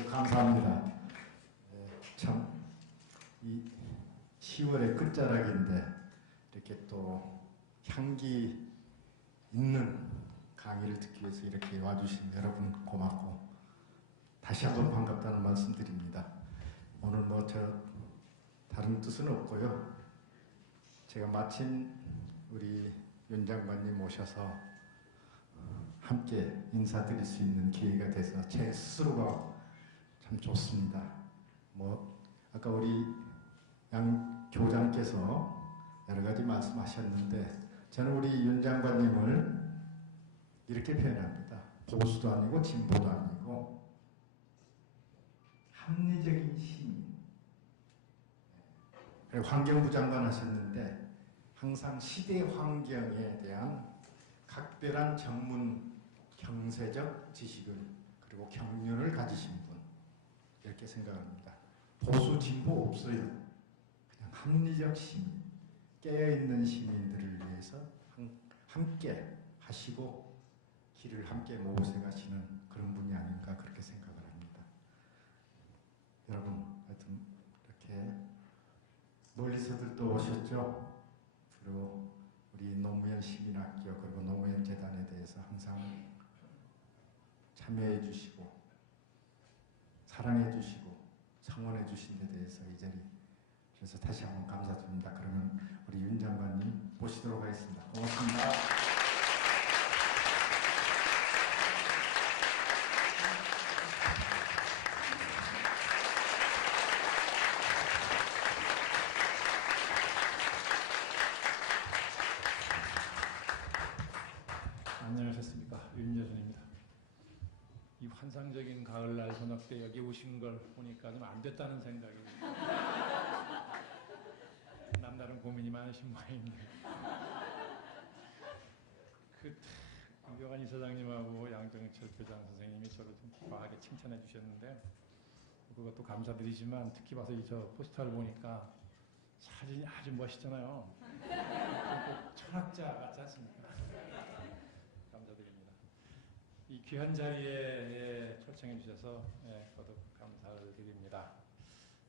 감사합니다. 참, 이 10월의 끝자락인데, 이렇게 또 향기 있는 강의를 듣기 위해서 이렇게 와주신 여러분 고맙고, 다시 한번 반갑다는 말씀 드립니다. 오늘 다른 뜻은 없고요. 제가 마침 우리 윤 장관님 모셔서 함께 인사드릴 수 있는 기회가 돼서 제 스스로가 참 좋습니다. 아까 우리 양 교장께서 여러 가지 말씀하셨는데, 저는 우리 윤 장관님을 이렇게 표현합니다. 보수도 아니고 진보도 아니고 합리적인 시민. 환경부 장관 하셨는데 항상 시대 환경에 대한 각별한 전문 경제적 지식을 그리고 경륜을 가지신 분, 이렇게 생각합니다. 보수 진보 없어요. 그냥 합리적 시민, 깨어있는 시민들을 위해서 함께 하시고 길을 함께 모으세 가시는 그런 분이 아닌가 그렇게 생각을 합니다. 여러분, 하여튼 이렇게 멀리서들 또 오셨죠? 그리고 우리 노무현 시민학교 그리고 노무현 재단에 대해서 항상 참여해 주시고 사랑해 주시고 성원해 주신 데 대해서 이 자리 그래서 다시 한번 감사드립니다. 그러면 우리 윤 장관님 모시도록 하겠습니다. 고맙습니다. 안녕하셨습니까. 윤여준입니다. 이 환상적인 가을날 저녁 때 여기 오신 걸 보니까 좀 안 됐다는 생각이 남다른 고민이 많으신 모양입니다. 김경환 이사장님하고 양정철 교장 선생님이 저를 좀 과하게 칭찬해 주셨는데 그것도 감사드리지만 특히 봐서 저 포스터를 보니까 사진이 아주 멋있잖아요. 철학자 같지 않습니까? 감사드립니다. 이 귀한 자리에 초청해 주셔서 거듭 감사를 드립니다.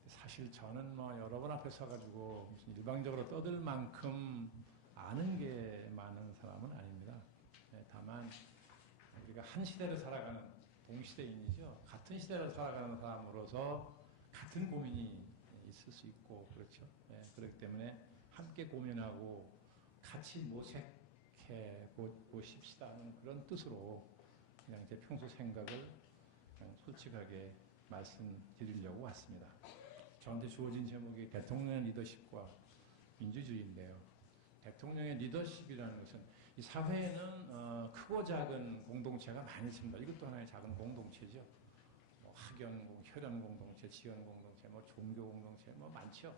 사실 저는 여러 번 앞에 서가지고 무슨 일방적으로 떠들 만큼 아는 게 많은 사람은 아닙니다. 다만 우리가 한 시대를 살아가는 동시대인이죠. 같은 시대를 살아가는 사람으로서 같은 고민이 있을 수 있고 그렇죠. 그렇기 때문에 함께 고민하고 같이 모색해 보십시다 하는 그런 뜻으로 그냥 제 평소 생각을 그냥 솔직하게 말씀드리려고 왔습니다. 저한테 주어진 제목이 대통령의 리더십과 민주주의인데요. 대통령의 리더십이라는 것은 이 사회에는 크고 작은 공동체가 많이 있습니다. 이것도 하나의 작은 공동체죠. 학연, 혈연 공동체, 지연 공동체, 종교 공동체, 많죠.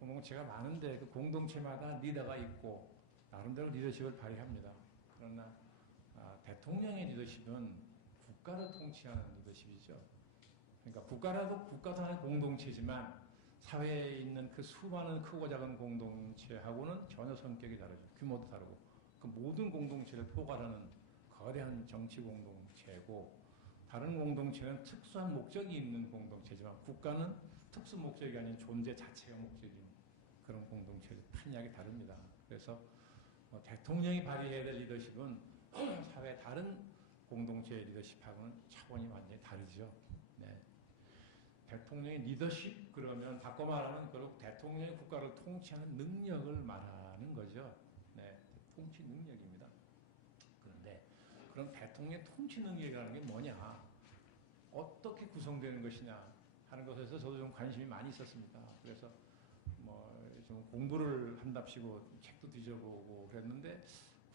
공동체가 많은데 그 공동체마다 리더가 있고 나름대로 리더십을 발휘합니다. 그러나 대통령의 리더십은 국가를 통치하는 리더십이죠. 그러니까 국가도 하나의 공동체지만 사회에 있는 그 수많은 크고 작은 공동체하고는 전혀 성격이 다르죠. 규모도 다르고 그 모든 공동체를 포괄하는 거대한 정치 공동체고 다른 공동체는 특수한 목적이 있는 공동체지만 국가는 특수 목적이 아닌 존재 자체가 목적인 그런 공동체를 판이하게 다릅니다. 그래서 대통령이 발휘해야 될 리더십은 사회 다른 공동체의 리더십하고는 차원이 완전히 다르죠. 네. 대통령의 리더십 그러면 바꿔 말하면 결국 대통령이 국가를 통치하는 능력을 말하는 거죠. 네. 통치 능력입니다. 그런데 그럼 대통령의 통치 능력이라는 게 뭐냐? 어떻게 구성되는 것이냐 하는 것에서 저도 좀 관심이 많이 있었습니다. 그래서 좀 공부를 한답시고 책도 뒤져보고 그랬는데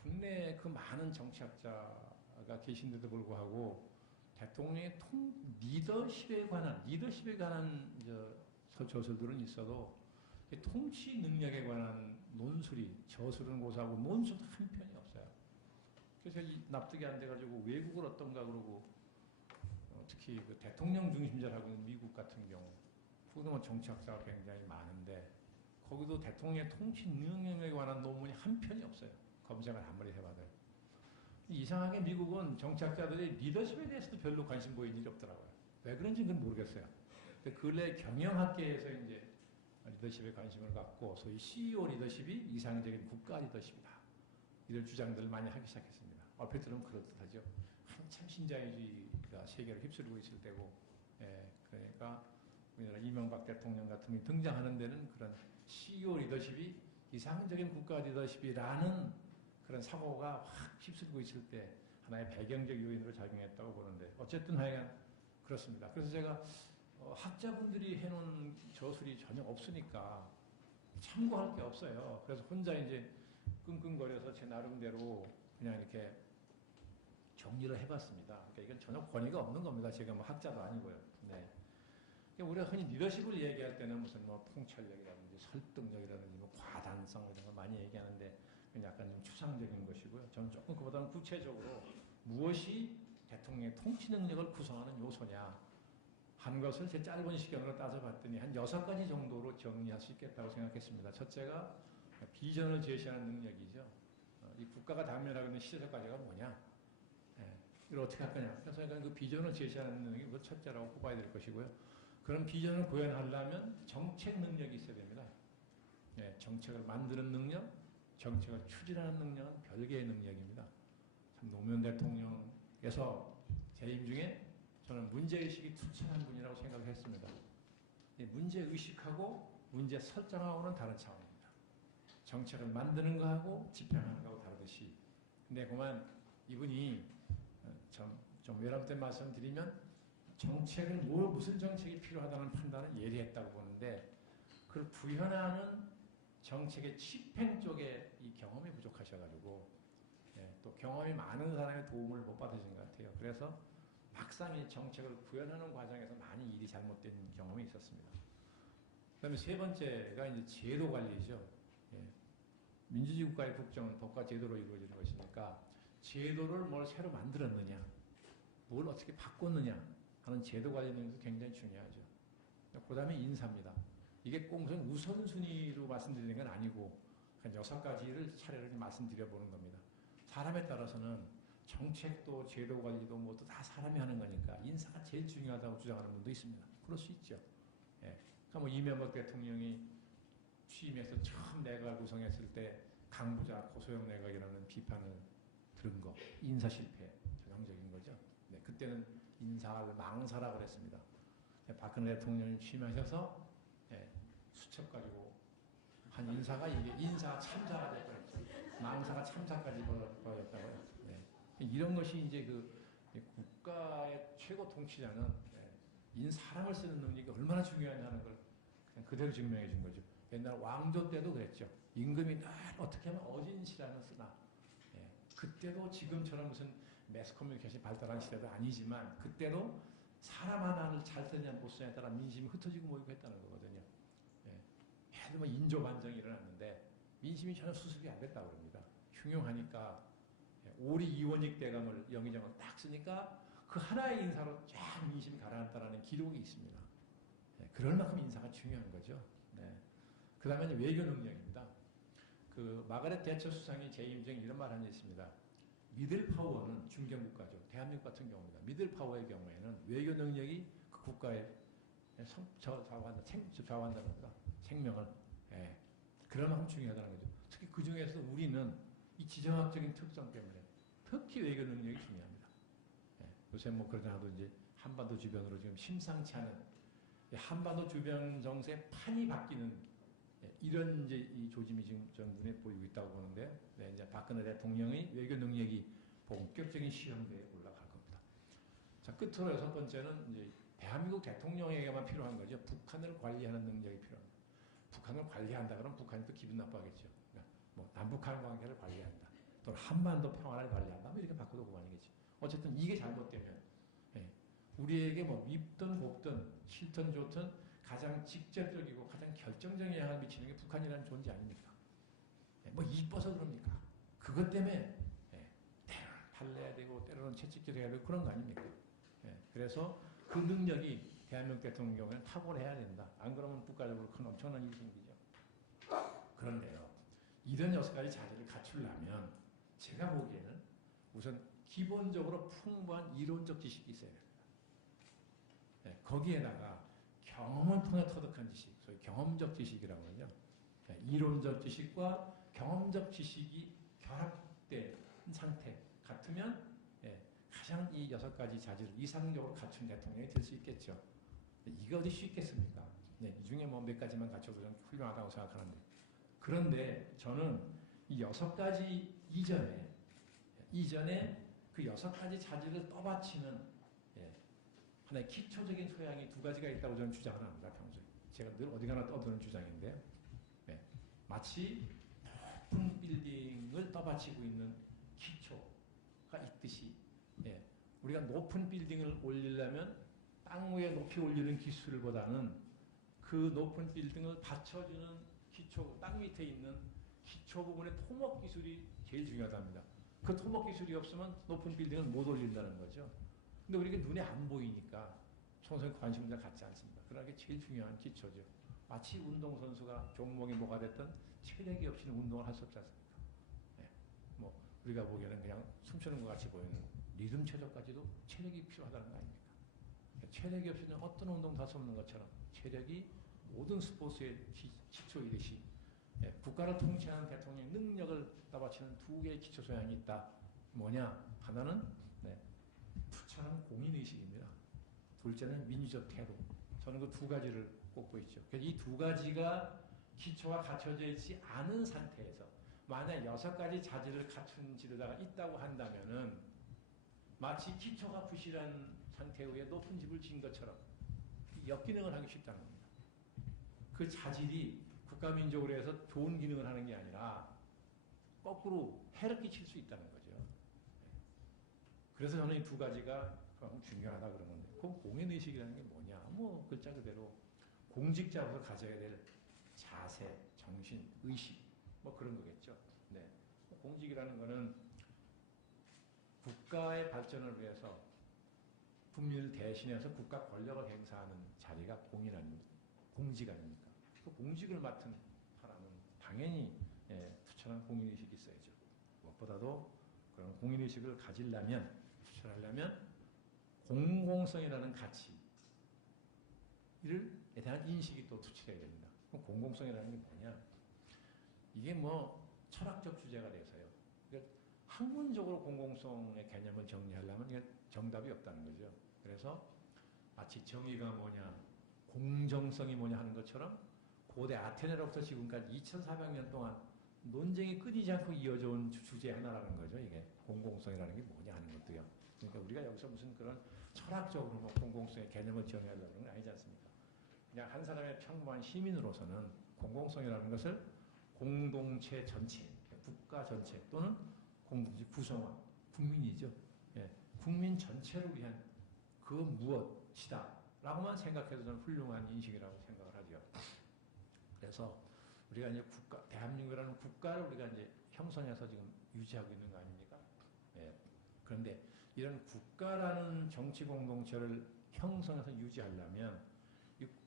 국내에 그 많은 정치학자가 계신데도 불구하고 대통령의 리더십에 관한 저술들은 있어도 통치 능력에 관한 논술이 저술은 고사하고 논술도 한 편이 없어요. 그래서 납득이 안 돼가지고 외국을 어떤가 그러고 특히 그 대통령 중심제라고 하는 미국 같은 경우 거기도 정치학자가 굉장히 많은데 거기도 대통령의 통치 능력에 관한 논문이 한 편이 없어요. 검색을 아무리 해봐도. 이상하게 미국은 정치학자들이 리더십에 대해서도 별로 관심 보이는 일이 없더라고요. 왜 그런지는 모르겠어요. 근데 근래 경영학계에서 이제 리더십에 관심을 갖고 소위 CEO 리더십이 이상적인 국가 리더십이다. 이런 주장들을 많이 하기 시작했습니다. 얼핏 들으면 그렇듯하죠. 한참 신자유주의가 세계를 휩쓸고 있을 때고, 그러니까 우리나라 이명박 대통령 같은 분이 등장하는 데는 그런 CEO 리더십이 이상적인 국가 리더십이라는 그런 사고가 확 휩쓸고 있을 때 하나의 배경적 요인으로 작용했다고 보는데, 어쨌든 하여간 그렇습니다. 그래서 제가 학자분들이 해놓은 저술이 전혀 없으니까 참고할 게 없어요. 그래서 혼자 이제 끙끙거려서 제 나름대로 그냥 이렇게 정리를 해봤습니다. 그러니까 이건 전혀 권위가 없는 겁니다. 제가 뭐 학자도 아니고요. 네. 그러니까 우리가 흔히 리더십을 얘기할 때는 무슨 뭐 통찰력이라든지 설득력이라든지 뭐 과단성 이런 걸 많이 얘기하는데 그건 약간 좀 추상적인 것이고요. 저는 조금 그보다는 구체적으로 무엇이 대통령의 통치 능력을 구성하는 요소냐 하는 것을 제 짧은 시간으로 따져봤더니 한 6가지 정도로 정리할 수 있겠다고 생각했습니다. 첫째가 비전을 제시하는 능력이죠. 이 국가가 단면하고 있는 시대적 과제가 뭐냐? 이걸 어떻게 할 거냐? 그래서 그 비전을 제시하는 능력이 그 첫째라고 꼽아야 될 것이고요. 그런 비전을 구현하려면 정책 능력이 있어야 됩니다. 정책을 만드는 능력, 정책을 추진하는 능력은 별개의 능력입니다. 참 노무현 대통령께서 재임 중에 저는 문제의식이 투철한 분이라고 생각을 했습니다. 문제의식하고 문제 설정하고는 다른 차원입니다. 정책을 만드는 거하고 집행하는 거하고 다르듯이. 근데 그만 이분이 좀 외람된 말씀드리면 정책은 무슨 정책이 필요하다는 판단을 예리했다고 보는데 그걸 구현하는 정책의 집행 쪽에 이 경험이 부족하셔가지고 또 경험이 많은 사람의 도움을 못 받으신 것 같아요. 그래서 막상 이 정책을 구현하는 과정에서 많이 일이 잘못된 경험이 있었습니다. 그 다음에 세 번째가 이제 제도 관리죠. 민주주의 국가의 국정은 법과 제도로 이루어지는 것이니까 제도를 뭘 새로 만들었느냐, 뭘 어떻게 바꿨느냐 하는 제도 관리 능력도 굉장히 중요하죠. 그 다음에 인사입니다. 이게 꼭 무슨 우선순위로 말씀드리는 건 아니고 한 6가지를 차례로 말씀드려보는 겁니다. 사람에 따라서는 정책도 제도 관리도 뭐도 다 사람이 하는 거니까 인사가 제일 중요하다고 주장하는 분도 있습니다. 그럴 수 있죠. 그러니까 뭐 이명박 대통령이 취임해서 처음 내각을 구성했을 때 강부자 고소형 내각이라는 비판을 들은 거, 인사 실패 전형적인 거죠. 그때는 인사를 망사라고 그랬습니다. 박근혜 대통령이 취임하셔서 수첩 가지고 한 인사가 이게 인사 참사가 될 뻔했죠. 망사가 참사까지 벌어졌다고요. 이런 것이 이제 그 국가의 최고 통치자는 사람을 쓰는 능력이 얼마나 중요하냐는 걸 그냥 그대로 증명해 준 거죠. 옛날 왕조 때도 그랬죠. 임금이 늘 어떻게 하면 어진 시간을 쓰나. 그때도 지금처럼 무슨 매스 커뮤니케이션이 발달한 시대도 아니지만 그때도 사람 하나를 잘 쓰느냐 못 쓰느냐에 따라 민심이 흩어지고 모이고 했다는 거거든요. 예를 들면 인조 반정이 일어났는데 민심이 전혀 수습이 안 됐다고 그럽니다. 흉흉하니까 오리 이원익 대감을 영의정을 딱 쓰니까 그 하나의 인사로 쫙 민심이 가라앉았다는 기록이 있습니다. 그럴 만큼 인사가 중요한 거죠. 그 다음에 외교 능력입니다. 그 마가렛 대처 수상이 재임 중에 이런 말 한 적 있습니다. 미들 파워는 중견국가죠. 대한민국 같은 경우입니다. 미들 파워의 경우에는 외교 능력이 그 국가에 좌우한다는 겁니다. 생명을. 그럴 만큼 중요하다는 거죠. 특히 그 중에서 우리는 이 지정학적인 특성 때문에 특히 외교 능력이 중요합니다. 요새 뭐 그러지 않아도 이제 한반도 주변으로 지금 심상치 않은 한반도 주변 정세의 판이 바뀌는 이런 이제 이 조짐이 지금 전 눈에 보이고 있다고 보는데, 이제 박근혜 대통령의 외교 능력이 본격적인 시험대에 올라갈 겁니다. 자, 끝으로 6번째는 이제 대한민국 대통령에게만 필요한 거죠. 북한을 관리하는 능력이 필요합니다. 북한을 관리한다 그러면 북한이 또 기분 나빠하겠죠. 그러니까 뭐 남북한 관계를 관리한다. 또 한반도 평화를 관리한다. 뭐 이렇게 바꿔도 그만이겠죠. 어쨌든 이게 잘못되면 우리에게 뭐 밉든 곱든 싫든 좋든 가장 직접적이고 가장 결정적인 영향을 미치는 게 북한이라는 존재 아닙니까? 뭐 이뻐서 그럽니까? 그것 때문에 때로는 달래야 되고 때로는 채찍질 해야 되고 그런 거 아닙니까? 그래서 그 능력이 대한민국 대통령 경우에는 탁월해야 된다. 안 그러면 국가적으로 큰 엄청난 일이 생기죠. 그런데요. 이런 6가지 자질을 갖추려면 제가 보기에는 우선 기본적으로 풍부한 이론적 지식이 있어야 됩니다. 거기에다가 경험을 통해 터득한 지식, 소위 경험적 지식이라고 하죠. 이론적 지식과 경험적 지식이 결합된 상태 같으면 가장 이 6가지 자질을 이상적으로 갖춘 대통령이 될 수 있겠죠. 이게 어디 쉽겠습니까? 이 중에 뭐 몇 가지만 갖춰도 좀 훌륭하다고 생각하는데, 그런데 저는 이 6가지 이전에 그 6가지 자질을 떠받치는 하나의 기초적인 소양이 2가지가 있다고 저는 주장을 합니다. 평소에 제가 늘 어디 가나 떠드는 주장인데요. 마치 높은 빌딩을 떠받치고 있는 기초가 있듯이 우리가 높은 빌딩을 올리려면 땅 위에 높이 올리는 기술보다는 그 높은 빌딩을 받쳐주는 기초, 땅 밑에 있는 기초 부분의 토목 기술이 제일 중요하답니다. 그 토목 기술이 없으면 높은 빌딩을 못 올린다는 거죠. 근데 우리가 눈에 안 보이니까 총선에 관심을 갖지 않습니다. 그러나 그게 제일 중요한 기초죠. 마치 운동선수가 종목이 뭐가 됐든 체력이 없이는 운동을 할 수 없지 않습니까? 뭐 우리가 보기에는 그냥 춤추는 것 같이 보이는 리듬 체조까지도 체력이 필요하다는 거 아닙니까? 체력이 없이는 어떤 운동도 할 수 없는 것처럼 체력이 모든 스포츠의 기초이듯이 국가를 통치하는 대통령의 능력을 떠받치는 2개의 기초 소양이 있다. 뭐냐? 하나는 투철한 공인의식입니다. 둘째는 민주적 태도. 저는 그 2가지를 꼽고 있죠. 이 2가지가 기초가 갖춰져 있지 않은 상태에서 만약 6가지 자질을 갖춘 지도자가 있다고 한다면은 마치 기초가 부실한 상태 위에 높은 집을 지은 것처럼 역기능을 하기 쉽다는 겁니다. 그 자질이 국가민족으로 해서 좋은 기능을 하는 게 아니라 거꾸로 해를 끼칠 수 있다는 거죠. 그래서 저는 이 2가지가 중요하다 그런 건데, 그 공인의식이라는 게 뭐냐? 뭐 글자 그대로 공직자로서 가져야 될 자세, 정신, 의식 뭐 그런 거겠죠. 공직이라는 거는 국가의 발전을 위해서 국민을 대신해서 국가 권력을 행사하는 자리가 공직 아닙니까? 그 공직을 맡은 사람은 당연히 투철한 공인의식이 있어야죠. 무엇보다도 그런 공인의식을 가지려면, 투철하려면 공공성이라는 가치를 대한 인식이 또 투철해야 됩니다. 그럼 공공성이라는 게 뭐냐? 이게 뭐 철학적 주제가 돼서요. 그러니까 학문적으로 공공성의 개념을 정리하려면 이게 정답이 없다는 거죠. 그래서 마치 정의가 뭐냐, 공정성이 뭐냐 하는 것처럼 고대 아테네로부터 지금까지 2400년 동안 논쟁이 끊이지 않고 이어져 온 주제 하나라는 거죠. 이게 공공성이라는 게 뭐냐 하는 것도요. 그러니까 우리가 여기서 무슨 그런 철학적으로 뭐 공공성의 개념을 정의하려는 건 아니지 않습니까? 그냥 한 사람의 평범한 시민으로서는 공공성이라는 것을 공동체 전체, 국가 전체 또는 공동체 구성원, 국민이죠. 국민 전체를 위한 그 무엇이다 라고만 생각해도 저는 훌륭한 인식이라고 생각을 하죠. 그래서 우리가 이제 대한민국이라는 국가를 우리가 이제 형성해서 지금 유지하고 있는 거 아닙니까? 그런데 이런 국가라는 정치 공동체를 형성해서 유지하려면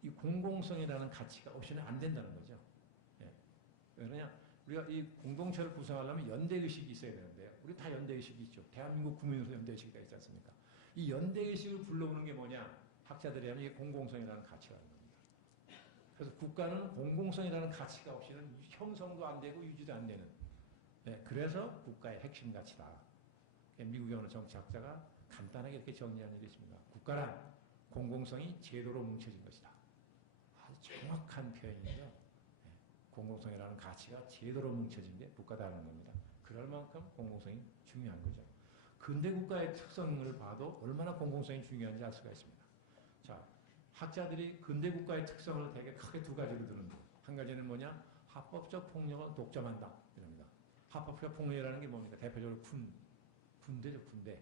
이 공공성이라는 가치가 없이는 안 된다는 거죠. 왜 그러냐? 우리가 이 공동체를 구성하려면 연대의식이 있어야 되는데요. 우리 다 연대의식이 있죠. 대한민국 국민으로서 연대의식이 있지 않습니까? 이 연대의식을 불러오는 게 뭐냐? 학자들이 하면 이게 공공성이라는 가치라는 겁니다. 그래서 국가는 공공성이라는 가치가 없이는 형성도 안 되고 유지도 안 되는. 그래서 국가의 핵심 가치다. 미국의 어느 정치학자가 간단하게 이렇게 정리한 일이 있습니다. 국가란 공공성이 제도로 뭉쳐진 것이다. 아주 정확한 표현이죠. 공공성이라는 가치가 제도로 뭉쳐진 게 국가다라는 겁니다. 그럴 만큼 공공성이 중요한 거죠. 근대 국가의 특성을 봐도 얼마나 공공성이 중요한지 알 수가 있습니다. 자, 학자들이 근대 국가의 특성을 되게 크게 2가지로 드는데, 한 가지는 뭐냐? 합법적 폭력을 독점한다. 이럽니다. 합법적 폭력이라는 게 뭡니까? 대표적으로 군대죠, 군대.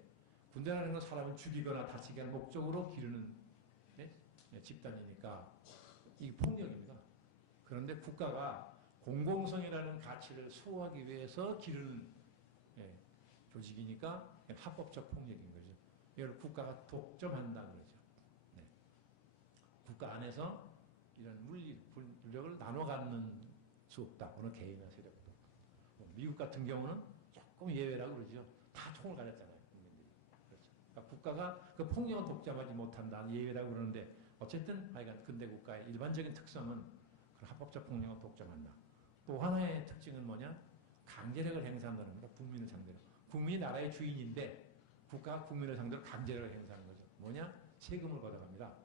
군대라는 건 사람을 죽이거나 다치게 할 목적으로 기르는 집단이니까 이 폭력입니다. 그런데 국가가 공공성이라는 가치를 수호하기 위해서 기르는 조직이니까 합법적 폭력인 거죠. 이걸 국가가 독점한다 그러죠. 국가 안에서 이런 물력을 나눠 갖는 수 없다. 어느 개인이나 세력도. 미국 같은 경우는 조금 예외라고 그러죠. 다 총을 가졌잖아요. 그렇죠. 그러니까 국가가 그 폭력을 독점하지 못한다. 예외라고 그러는데 어쨌든 하여간 근대 국가의 일반적인 특성은 그런 합법적 폭력을 독점한다. 또 하나의 특징은 뭐냐? 강제력을 행사한다는 겁니다. 국민을 상대로. 국민이 나라의 주인인데 국가가 국민을 상대로 강제력을 행사하는 거죠. 뭐냐? 세금을 걷어갑니다.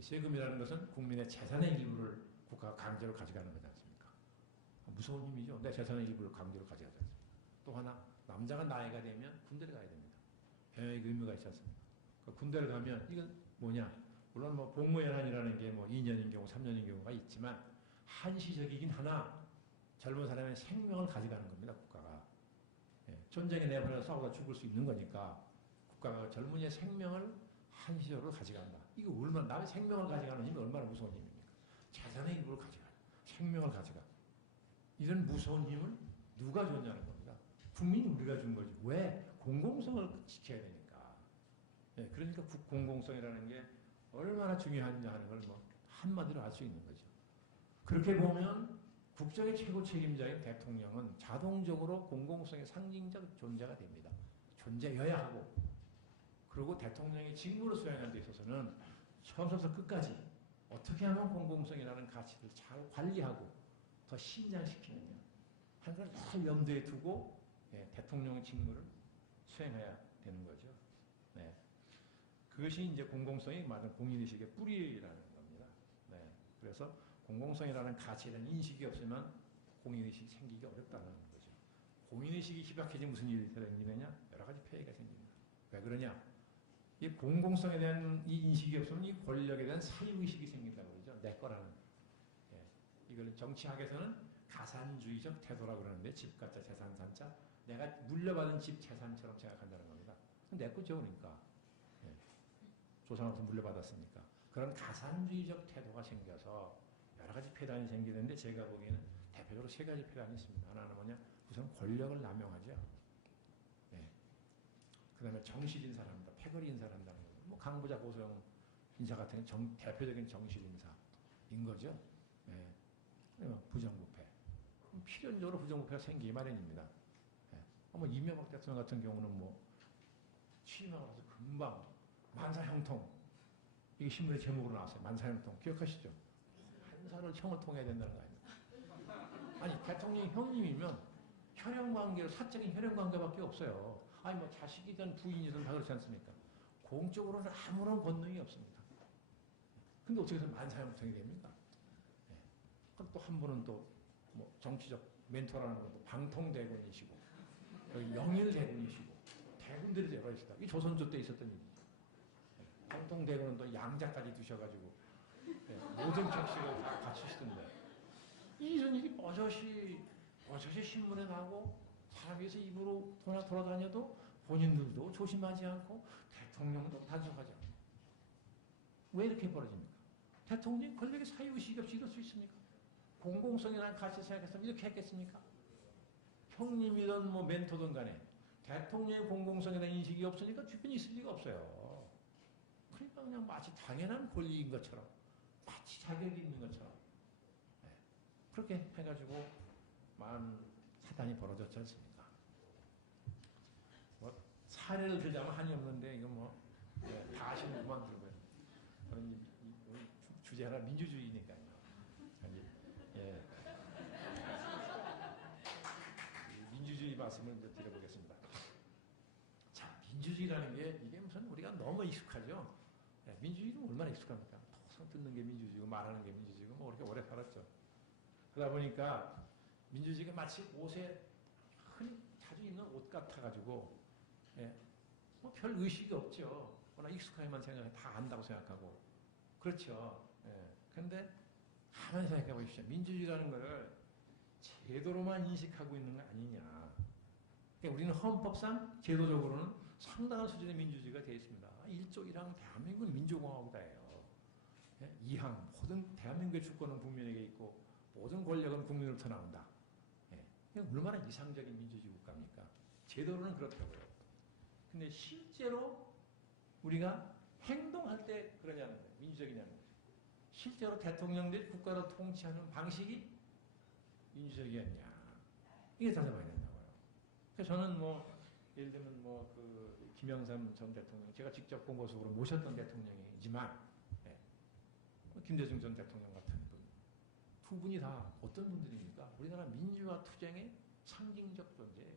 세금이라는 것은 국민의 재산의 일부를 국가가 강제로 가져가는 거지 않습니까? 무서운 힘이죠. 내 재산의 일부를 강제로 가져가지 않습니까? 또 하나, 남자가 나이가 되면 군대를 가야 됩니다. 병역의 의무가 있지 않습니까? 군대를 가면 이건 뭐냐? 물론 뭐 복무연한이라는 게 뭐 2년인 경우, 3년인 경우가 있지만 한시적이긴 하나 젊은 사람의 생명을 가져가는 겁니다. 국가가. 예, 전쟁에 내버려 싸우다 죽을 수 있는 거니까 국가가 젊은이의 생명을 한시적으로 가져간다. 이거 얼마나 남의 생명을 가져가는 힘이 얼마나 무서운 힘입니까? 재산의 일부를 가져가, 생명을 가져가. 이런 무서운 힘을 누가 줬냐는 겁니다. 국민이 우리가 준 거지. 왜? 공공성을 지켜야 되니까. 예, 그러니까 공공성이라는 게 얼마나 중요하냐 하는 걸 뭐 한마디로 알 수 있는 거죠. 그렇게 보면 국정의 최고 책임자인 대통령은 자동적으로 공공성의 상징적 존재가 됩니다. 존재여야 하고, 그리고 대통령의 직무를 수행하는 데 있어서는 처음부터 끝까지 어떻게 하면 공공성이라는 가치를 잘 관리하고 더 신장시키느냐 하는 걸 늘 염두에 두고 대통령의 직무를 수행해야 되는 거죠. 네. 그것이 이제 공공성이 말하는 공인의식의 뿌리라는 겁니다. 네. 그래서 공공성이라는 가치에 대한 인식이 없으면 공인의식이 생기기 어렵다는 거죠. 공인의식이 희박해지면 무슨 일이 생기느냐? 여러 가지 폐해가 생깁니다. 왜 그러냐? 이 공공성에 대한 이 인식이 없으면 이 권력에 대한 사유의식이 생긴다고 그러죠. 내 거라는. 예. 이걸 정치학에서는 가산주의적 태도라고 그러는데, 집가짜 재산산자, 내가 물려받은 집 재산처럼 생각한다는 겁니다. 내 거죠, 그러니까. 예. 조상으로부터 물려받았으니까. 그런 가산주의적 태도가 생겨서 여러 가지 폐단이 생기는데, 제가 보기에는 대표적으로 세 가지 폐단이 있습니다. 하나는 뭐냐? 우선 권력을 남용하죠. 예. 그 다음에 정실 인사를 합니다. 패거리 인사를 한다는 거죠. 뭐 강부자 고소영 인사 같은 대표적인 정실 인사인 거죠. 예. 부정부패. 필연적으로 부정부패가 생기기 마련입니다. 예. 뭐 이명박 대통령 같은 경우는 뭐 취임하고 나서 금방 만사형통, 이게 신문의 제목으로 나왔어요. 만사형통. 기억하시죠? 한 살을 형을 통해야 된다는 거 아닙니까? 아니, 대통령이 형님이면 혈연관계로, 사적인 혈연관계밖에 없어요. 아니, 뭐 자식이든 부인이든 다 그렇지 않습니까? 공적으로는 아무런 권능이 없습니다. 근데 어떻게 해서 만사형통이 됩니까? 네. 그럼 또 한 분은 또 뭐 정치적 멘토라는 것도 방통대군이시고, 여기 영일대군이시고, 대군들이 여러 있다. 이 조선조 때 있었던 일이죠. 네. 방통대군은 또 양자까지 두셔가지고 네. 모든 객식을 다 갖추시던데, 이런 일이 버젓이 신문에 나고 사람에서 입으로 돌아다녀도 본인들도 조심하지 않고 대통령도 단속하지 않고. 왜 이렇게 벌어집니까? 대통령이 권력의 사유의식이 없이 이럴 수 있습니까? 공공성이라는 가치 생각했으면 이렇게 했겠습니까? 형님이든 뭐 멘토든 간에 대통령의 공공성에 대한 인식이 없으니까 주변에 있을 리가 없어요. 그러니까 그냥 마치 당연한 권리인 것처럼, 마치 자격이 있는 것처럼, 네. 그렇게 해가지고 많은 사단이 벌어졌지 않습니까? 뭐 사례를 들자면 한이 없는데 이거 뭐 다 아시는 그만 들어봐요. 그런 주제가 민주주의니까요. 예. 민주주의 말씀을 이제 드려보겠습니다. 자, 민주주의라는 게 이게 무슨 우리가 너무 익숙하죠. 예, 민주주의는 얼마나 익숙합니까? 톡 듣는 게 민주주의고 말하는 게 민주주의고 뭐 그렇게 오래 살았죠. 그러다 보니까 민주주의가 마치 옷에 흔히 자주 입는 옷 같아가지고 예, 뭐 별 의식이 없죠. 워낙 익숙하게만 생각해 다 안다고 생각하고 그렇죠. 예. 근데 가만히 생각해 보십시오. 민주주의라는 것을 제도로만 인식하고 있는 거 아니냐. 그러니까 우리는 헌법상 제도적으로는 상당한 수준의 민주주의가 되어 있습니다. 1조 1항 대한민국은 민주공화국이에요. 2항 모든 대한민국의 주권은 국민에게 있고 모든 권력은 국민으로부터 나온다. 얼마나 이상적인 민주주의 국가입니까? 제도로는 그렇다고요. 근데 실제로 우리가 행동할 때 그러냐는 거예요. 민주적이냐는 거예요. 실제로 대통령들이 국가를 통치하는 방식이 민주적이었냐. 이게 따져봐야 된다고요. 그래서 저는 뭐, 예를 들면 뭐, 김영삼 전 대통령, 제가 직접 공보석으로 모셨던 대통령이지만, 예, 김대중 전 대통령 같은 분. 두 분이 다 어떤 분들입니까? 우리나라 민주화 투쟁의 상징적 존재예요.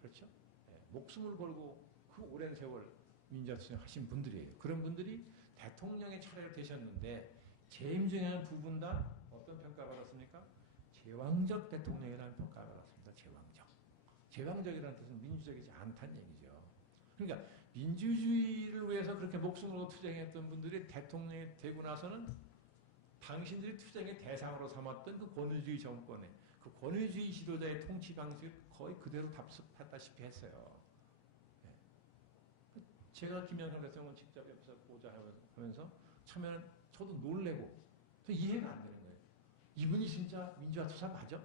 그렇죠? 예, 목숨을 걸고 그 오랜 세월 민주화 투쟁 하신 분들이에요. 그런 분들이 대통령의 차례를 되셨는데 재임 중에는 두 분 다 어떤 평가를 받았습니까? 제왕적 대통령이라는 평가를 받았습니다. 제왕적. 제왕적이라는 뜻은 민주적이지 않다는 얘기죠. 그러니까 민주주의를 위해서 그렇게 목숨을 걸고 투쟁했던 분들이 대통령이 되고 나서는 당신들이 투쟁의 대상으로 삼았던 그 권위주의 정권의 그 권위주의 지도자의 통치 방식을 거의 그대로 답습했다시피 했어요. 네. 제가 김영삼 대통령을 직접 옆에서 보좌 하면서 처음에는 저도 놀래고 또 이해가 안 되는 거예요. 이분이 진짜 민주화 투사 맞아?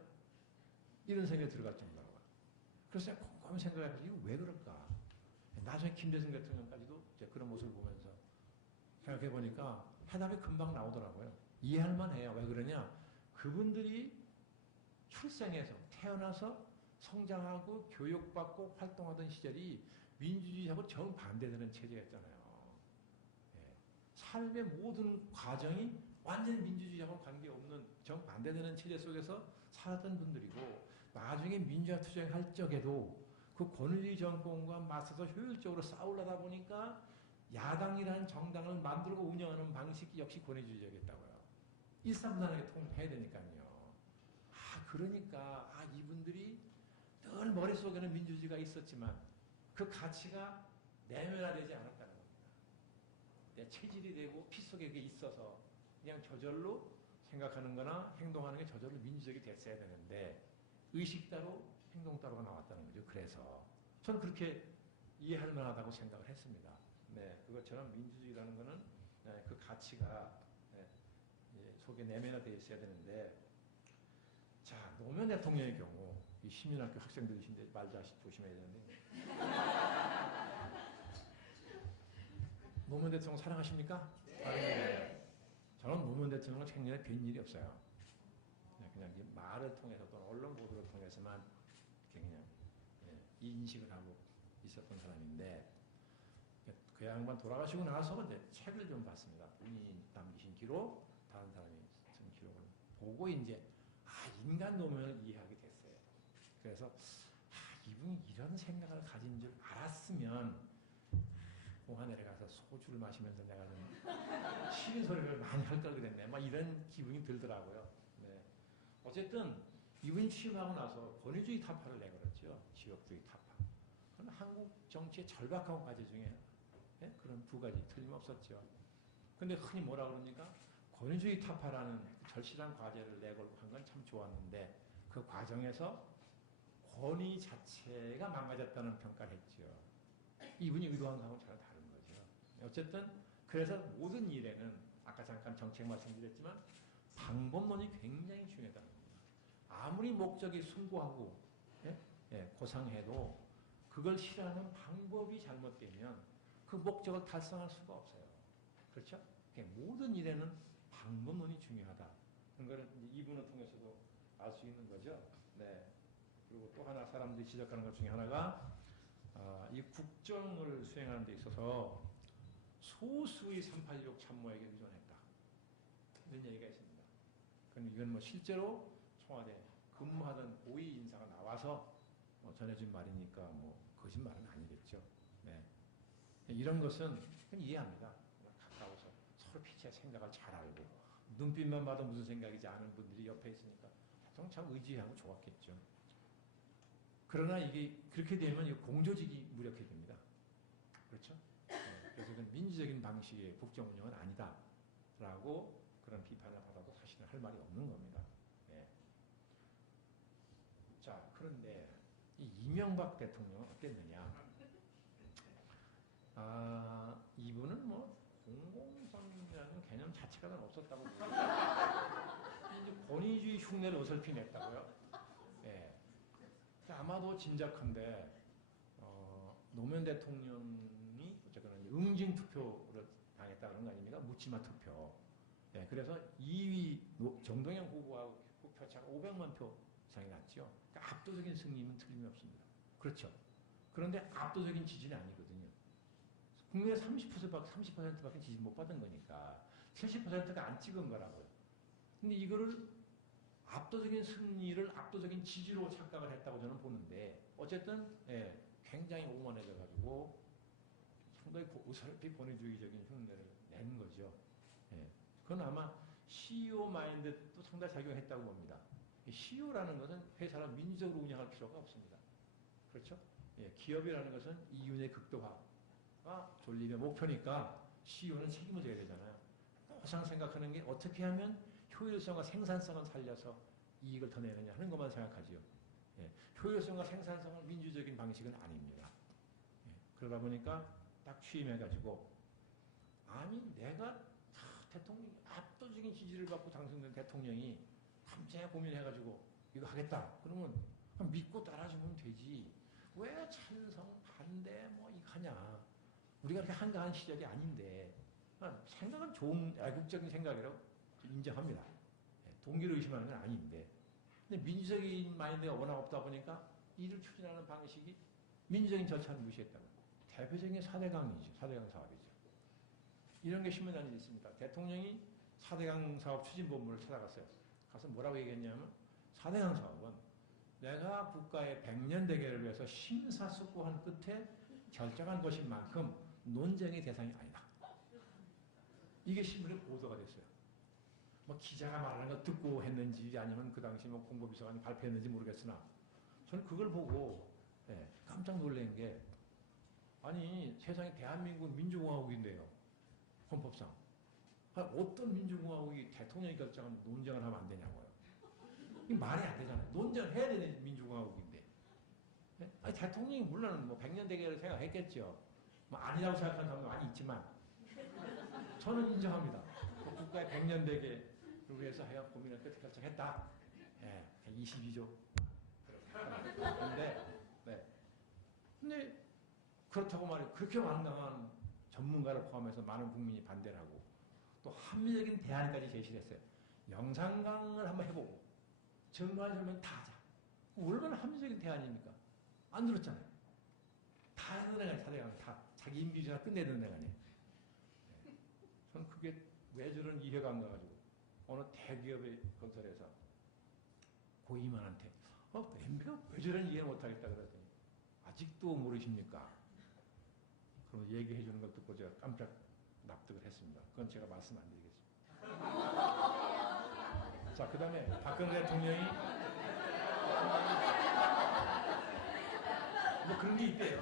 이런 생각이 들어갈 정도로. 그래서 제가 곰곰이 생각해보면 이거 왜 그럴까? 나중에 김대중 대통령까지도 이제 그런 모습을 보면서 생각해보니까 해답이 금방 나오더라고요. 이해할 만해요. 왜 그러냐? 그분들이 출생해서 태어나서 성장하고 교육받고 활동하던 시절이 민주주의하고 정반대되는 체제였잖아요. 예. 삶의 모든 과정이 완전히 민주주의하고 관계없는 정반대되는 체제 속에서 살았던 분들이고 나중에 민주화 투쟁할 적에도 그 권위주의 정권과 맞서서 효율적으로 싸우려다 보니까 야당이라는 정당을 만들고 운영하는 방식이 역시 권위주의적이었다고요. 일사분란하게 통해야 되니까요. 그러니까 이분들이 늘 머릿속에는 민주주의가 있었지만 그 가치가 내면화되지 않았다는 겁니다. 내 체질이 되고 피 속에 그게 있어서 그냥 저절로 생각하는 거나 행동하는 게 저절로 민주적이 됐어야 되는데 의식 따로 행동 따로가 나왔다는 거죠. 그래서 저는 그렇게 이해할 만하다고 생각을 했습니다. 네, 그것처럼 민주주의라는 거는 그 가치가 속에 내면화되어 있어야 되는데 자, 노무현 대통령의 경우 이 시민학교 학생들이신데 말도 조심해야 되는데 노무현 대통령 사랑하십니까? 네. 저는 노무현 대통령은 생전에 뵌 일이 없어요. 그냥 말을 통해서 또는 언론 보도를 통해서만 그냥 인식을 하고 있었던 사람인데 그 양반 돌아가시고 나서 이제 책을 좀 봤습니다. 본인이 남기신 기록, 다른 사람이 쓴 기록을 보고 이제 인간 노무현을 이해하게 됐어요. 그래서 이분이 이런 생각을 가진 줄 알았으면 공항 내려가서 소주를 마시면서 내가 좀 싫은 소리를 많이 할 걸 그랬네. 막 이런 기분이 들더라고요. 네. 어쨌든 이분이 취임하고 나서 권위주의 타파를 내걸었죠. 지역주의 타파. 그건 한국 정치의 절박한 과제 중에 그런 두 가지 틀림없었죠. 근데 흔히 뭐라 그럽니까? 권위주의 타파라는 절실한 과제를 내걸고 한 건 참 좋았는데 그 과정에서 권위 자체가 망가졌다는 평가를 했죠. 이분이 의도한 거하고 전혀 다른 거죠. 어쨌든 그래서 모든 일에는 아까 잠깐 정책 말씀드렸지만 방법론이 굉장히 중요하다는 겁니다. 아무리 목적이 숭고하고 고상해도 그걸 실현하는 방법이 잘못되면 그 목적을 달성할 수가 없어요. 그렇죠? 모든 일에는 방법론이 중요하다. 그런 거를 이분을 통해서도 알 수 있는 거죠. 네. 그리고 또 하나 사람들이 지적하는 것 중에 하나가 이 국정을 수행하는 데 있어서 소수의 386 참모에게 의존했다. 이런 얘기가 있습니다. 그럼 이건 실제로 청와대 근무하던 고위 인사가 나와서 전해진 말이니까 거짓말은 아니겠죠. 네. 이런 것은 이해합니다. 가까워서 서로 피치의 생각을 잘 알고 눈빛만 봐도 무슨 생각이지 않은 분들이 옆에 있으니까 보통 참 의지하고 좋았겠죠. 그러나 이게 그렇게 되면 이 공조직이 무력해집니다. 그렇죠? 그래서 그건 민주적인 방식의 국정 운영은 아니다라고 그런 비판을 받아도 사실은 할 말이 없는 겁니다. 네. 자, 그런데 이 이명박 대통령은 어땠느냐? 이분은 공공성이라는 개념 자체가 없었다고 이제 권위주의 흉내를 어설피냈다고요. 예. 아마도 짐작한데 노무현 대통령이 어쨌거나 응징 투표를 당했다 그런 거 아닙니까? 묻지마 투표. 예. 그래서 2위 정동영 후보하고 표차가 500만 표 이상이 났죠. 그러니까 압도적인 승리는 틀림이 없습니다. 그렇죠. 그런데 압도적인 지지는 아니거든요. 국민의 30%밖에 지지 못 받은 거니까 70%가 안 찍은 거라고요. 근데 이거를 압도적인 승리를 압도적인 지지로 착각을 했다고 저는 보는데 어쨌든 굉장히 오만해져가지고 상당히 어설피 권위주의적인 흉내를 낸 거죠. 그건 아마 CEO 마인드도 상당히 작용했다고 봅니다. CEO라는 것은 회사를 민주적으로 운영할 필요가 없습니다. 그렇죠? 기업이라는 것은 이윤의 극도화가 존립의 목표니까 CEO는 책임을 져야 되잖아요. 항상 생각하는 게 어떻게 하면 효율성과 생산성을 살려서 이익을 더 내느냐 하는 것만 생각하지요. 효율성과 생산성은 민주적인 방식은 아닙니다. 그러다 보니까 딱 취임해가지고 아니 내가 대통령이 압도적인 지지를 받고 당선된 대통령이 밤새 고민해가지고 이거 하겠다. 그러면 믿고 따라주면 되지. 왜 찬성, 반대 뭐 이거 하냐. 우리가 그렇게 한가한 시절이 아닌데 생각은 좋은 애국적인 생각이라고 인정합니다. 동기를 의심하는 건 아닌데 근데 민주적인 마인드가 워낙 없다 보니까 이를 추진하는 방식이 민주적인 절차를 무시했다는 대표적인 게 4대강이죠. 4대강 사업이죠. 이런 게 신문에 있습니다. 대통령이 4대강 사업 추진본부를 찾아갔어요. 가서 뭐라고 얘기했냐면 4대강 사업은 내가 국가의 100년 대계를 위해서 심사숙고한 끝에 결정한 것인 만큼 논쟁의 대상이 아니다. 이게 신문에 보도가 됐어요. 뭐 기자가 말하는 거 듣고 했는지 아니면 그 당시 뭐 공보비서관이 발표했는지 모르겠으나 저는 그걸 보고 깜짝 놀란 게 아니 세상에 대한민국 민주공화국인데요. 헌법상. 어떤 민주공화국이 대통령이 결정하면 논쟁을 하면 안 되냐고요. 이게 말이 안 되잖아요. 논쟁을 해야 되는 민주공화국인데. 아니, 대통령이 물론 뭐 100년 대계를 생각했겠죠. 뭐 아니라고 생각하는 사람도 많이 있지만 저는 인정합니다. 국가의 100년 대계를 위해서 하여 고민을 끝에 결정했다. 22조. 근데 그렇다고 말해 그렇게 많은 전문가를 포함해서 많은 국민이 반대를 하고 또 합리적인 대안까지 제시를 했어요. 영상강을 한번 해보고 정부한 설명 다 하자. 얼마나 합리적인 대안입니까? 안 들었잖아요. 다 하는 애가 사대강 다 자기 임기주사 끝내는 애가 아니에요. 저는 그게 왜 저런 이해가 안 가가지고 어느 대기업의 건설에서 고임원한테 MB가 왜 저런 이해 못하겠다 그러더니 아직도 모르십니까? 그럼 얘기해 주는 걸 듣고 제가 깜짝 납득을 했습니다. 그건 제가 말씀 안 드리겠습니다. 자, 그 다음에 박근혜 대통령이 뭐 그런 게 있대요.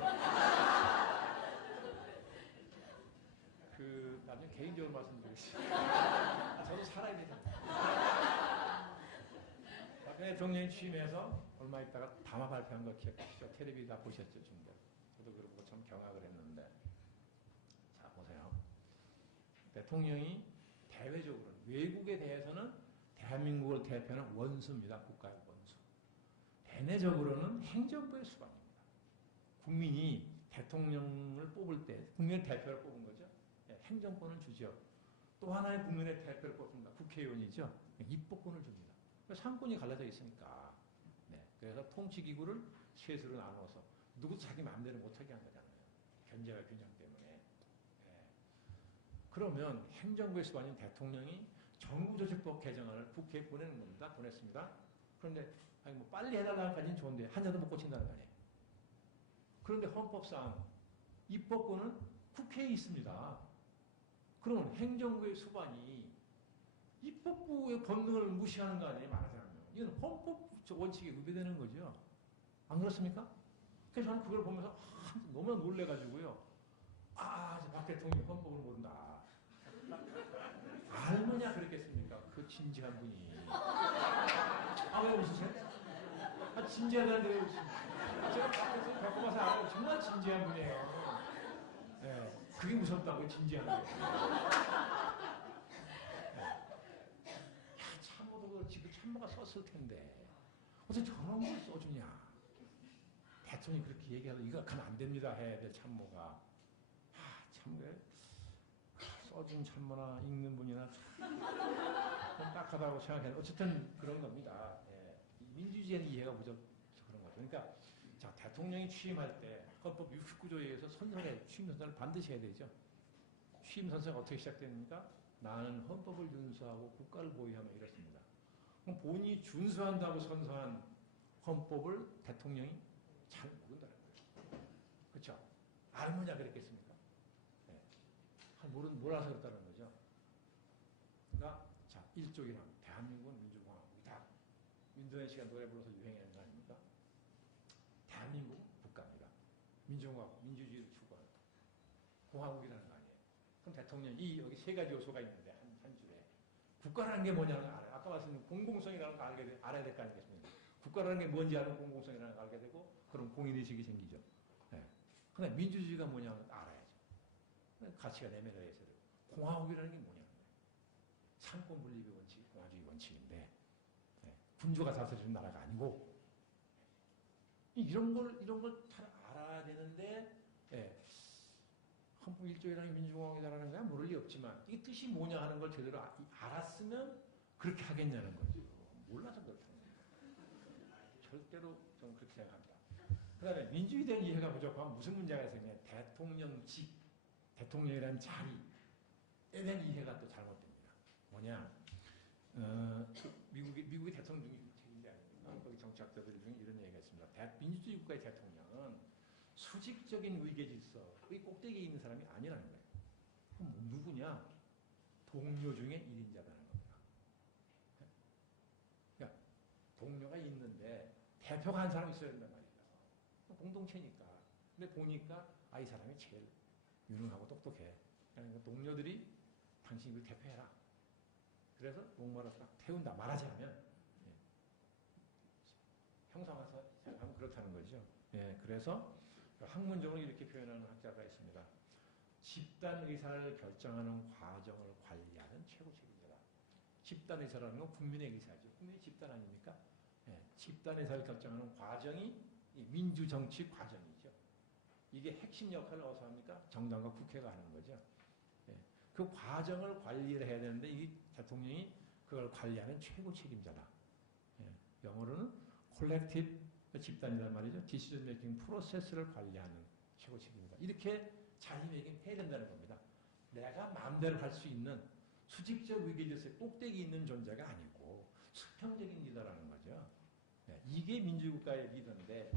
나중에 개인적으로 말씀드리겠습니다. 저도 살아야 되잖아요. 박근혜 대통령이 취임해서 얼마 있다가 담화 발표한 거 기억하시죠? 텔레비전 다 보셨죠, 중대. 저도 그런 거 참 경악을 했는데. 자, 보세요. 대통령이 대외적으로는, 외국에 대해서는 대한민국을 대표하는 원수입니다. 국가의 원수. 대내적으로는 행정부의 수반입니다. 국민이 대통령을 뽑을 때, 국민의 대표를 뽑은 거죠. 행정권을 주죠. 또 하나의 국민의 대표를 뽑습니다. 국회의원이죠. 입법권을 줍니다. 상권이 갈라져 있으니까. 그래서 통치기구를 셋으로 나눠서 누구도 자기 마음대로 못하게 한 거잖아요. 견제와 균형 때문에. 그러면 행정부의 수반인 대통령이 정부조직법 개정안을 국회에 보내는 겁니다. 보냈습니다. 그런데 아니 뭐 빨리 해달라는 까지는 좋은데 한자도 못 고친다는 거 아니에요. 그런데 헌법상 입법권은 국회에 있습니다. 그러면 행정부의 수반이 입법부의 권능을 무시하는 거 아니에요? 말하자면. 이건 헌법 원칙에 위배되는 거죠. 안 그렇습니까? 그래서 저는 그걸 보면서 너무 놀래가지고요. 박 대통령이 헌법을 모른다. 알머냐 그랬겠습니까? 그 진지한 분이. 왜 웃으세요? 진지하다는데 왜 웃으세요? 제가 밖에서 겪어봐서 알아요. 정말 진지한 분이에요. 그게 무섭다고요, 진지한 게. 참모도 지금 참모가 썼을 텐데 어떻게 저런 걸 써주냐. 대통령이 그렇게 얘기하고 이거 가면 안 됩니다 해야 될 참모가. 참 써준 참모나 읽는 분이나 참 딱하다고 생각해요. 어쨌든 그런 겁니다. 민주주의의 이해가 무척 그런 거죠. 그러니까 자, 대통령이 취임할 때 헌법 69조에 의해서 선서를 취임 선서를 반드시 해야 되죠. 취임 선서가 어떻게 시작됩니까? 나는 헌법을 준수하고 국가를 보위하며 이렇습니다. 그럼 본인이 준수한다고 선서한 헌법을 대통령이 잘 모른다는 거예요. 그렇죠? 알무냐 그랬겠습니까? 네. 몰라서 그렇다는 거죠. 그러니까 자, 1조 1항 대한민국은 민주공화국이다. 민도현 씨가 노래 불러서 유행하는 거 아닙니까? 대한민국은 국가입니다. 민주공화국, 민주주의를 추구하는 공화국이라는 거 아니에요. 그럼 대통령이 여기 세 가지 요소가 있는데 한 줄에 국가라는 게 뭐냐는 걸 알아요. 아까 말씀드린 공공성이라는 거 알아야 될 거 아니겠습니까? 국가라는 게 뭔지 아는 공공성이라는 걸 알게 되고 그럼 공인의식이 생기죠. 네. 그러니까 민주주의가 뭐냐는 걸 알아야죠. 가치가 내면에 있어야 되고 공화국이라는 게 뭐냐는 거예요. 상권 분립의 원칙, 공화주의 원칙인데 네. 군주가 다스리는 나라가 아니고 이런 걸 잘 알아야 되는데 예, 헌법 1조 1항이 민주공화국이라는 거야 모를 리 없지만 이 뜻이 뭐냐 하는 걸 제대로 알았으면 그렇게 하겠냐는 거죠. 몰라서 그렇다는 거예요. 절대로 저는 그렇게 생각합니다. 그 다음에 민주주의에 대한 이해가 부족하면 무슨 문제가 있으냐 대통령직, 대통령이라는 자리에 대한 이해가 또 잘못됩니다. 뭐냐 미국의 대통령 중에 책임자 아닙니까? 거기 정치학자들 중에 이런 얘기가 있습니다. 민주주의 국가의 대통령은 수직적인 위계 질서의 꼭대기에 있는 사람이 아니라는 거예요. 그럼 누구냐? 동료 중에 1인자라는 겁니다. 그러니까 동료가 있는데 대표가 한 사람이 있어야 된단 말이죠. 공동체니까. 근데 보니까 이 사람이 제일 유능하고 똑똑해. 그러니까 동료들이 당신이 이걸 대표해라. 그래서 목마르서 딱 태운다. 말하자면 형상화해서 생각하면 그렇다는 거죠. 예, 그래서 학문적으로 이렇게 표현하는 학자가 있습니다. 집단 의사를 결정하는 과정을 관리하는 최고 책임자다. 집단 의사라는 건 국민의 의사죠. 국민의 집단 아닙니까? 예, 집단 의사를 결정하는 과정이 민주정치 과정이죠. 이게 핵심 역할을 어디서 합니까? 정당과 국회가 하는 거죠. 예, 그 과정을 관리를 해야 되는데 이 대통령이 그걸 관리하는 최고 책임자다. 예, 영어로는 콜렉티브 집단이란 말이죠. 디시전 메이킹 프로세스를 관리하는 최고 책임이다. 이렇게 자기에게 해야 된다는 겁니다. 내가 마음대로 할 수 있는 수직적 위계질서의 꼭대기 있는 존재가 아니고 수평적인 리더라는 거죠. 네, 이게 민주국가의 리더인데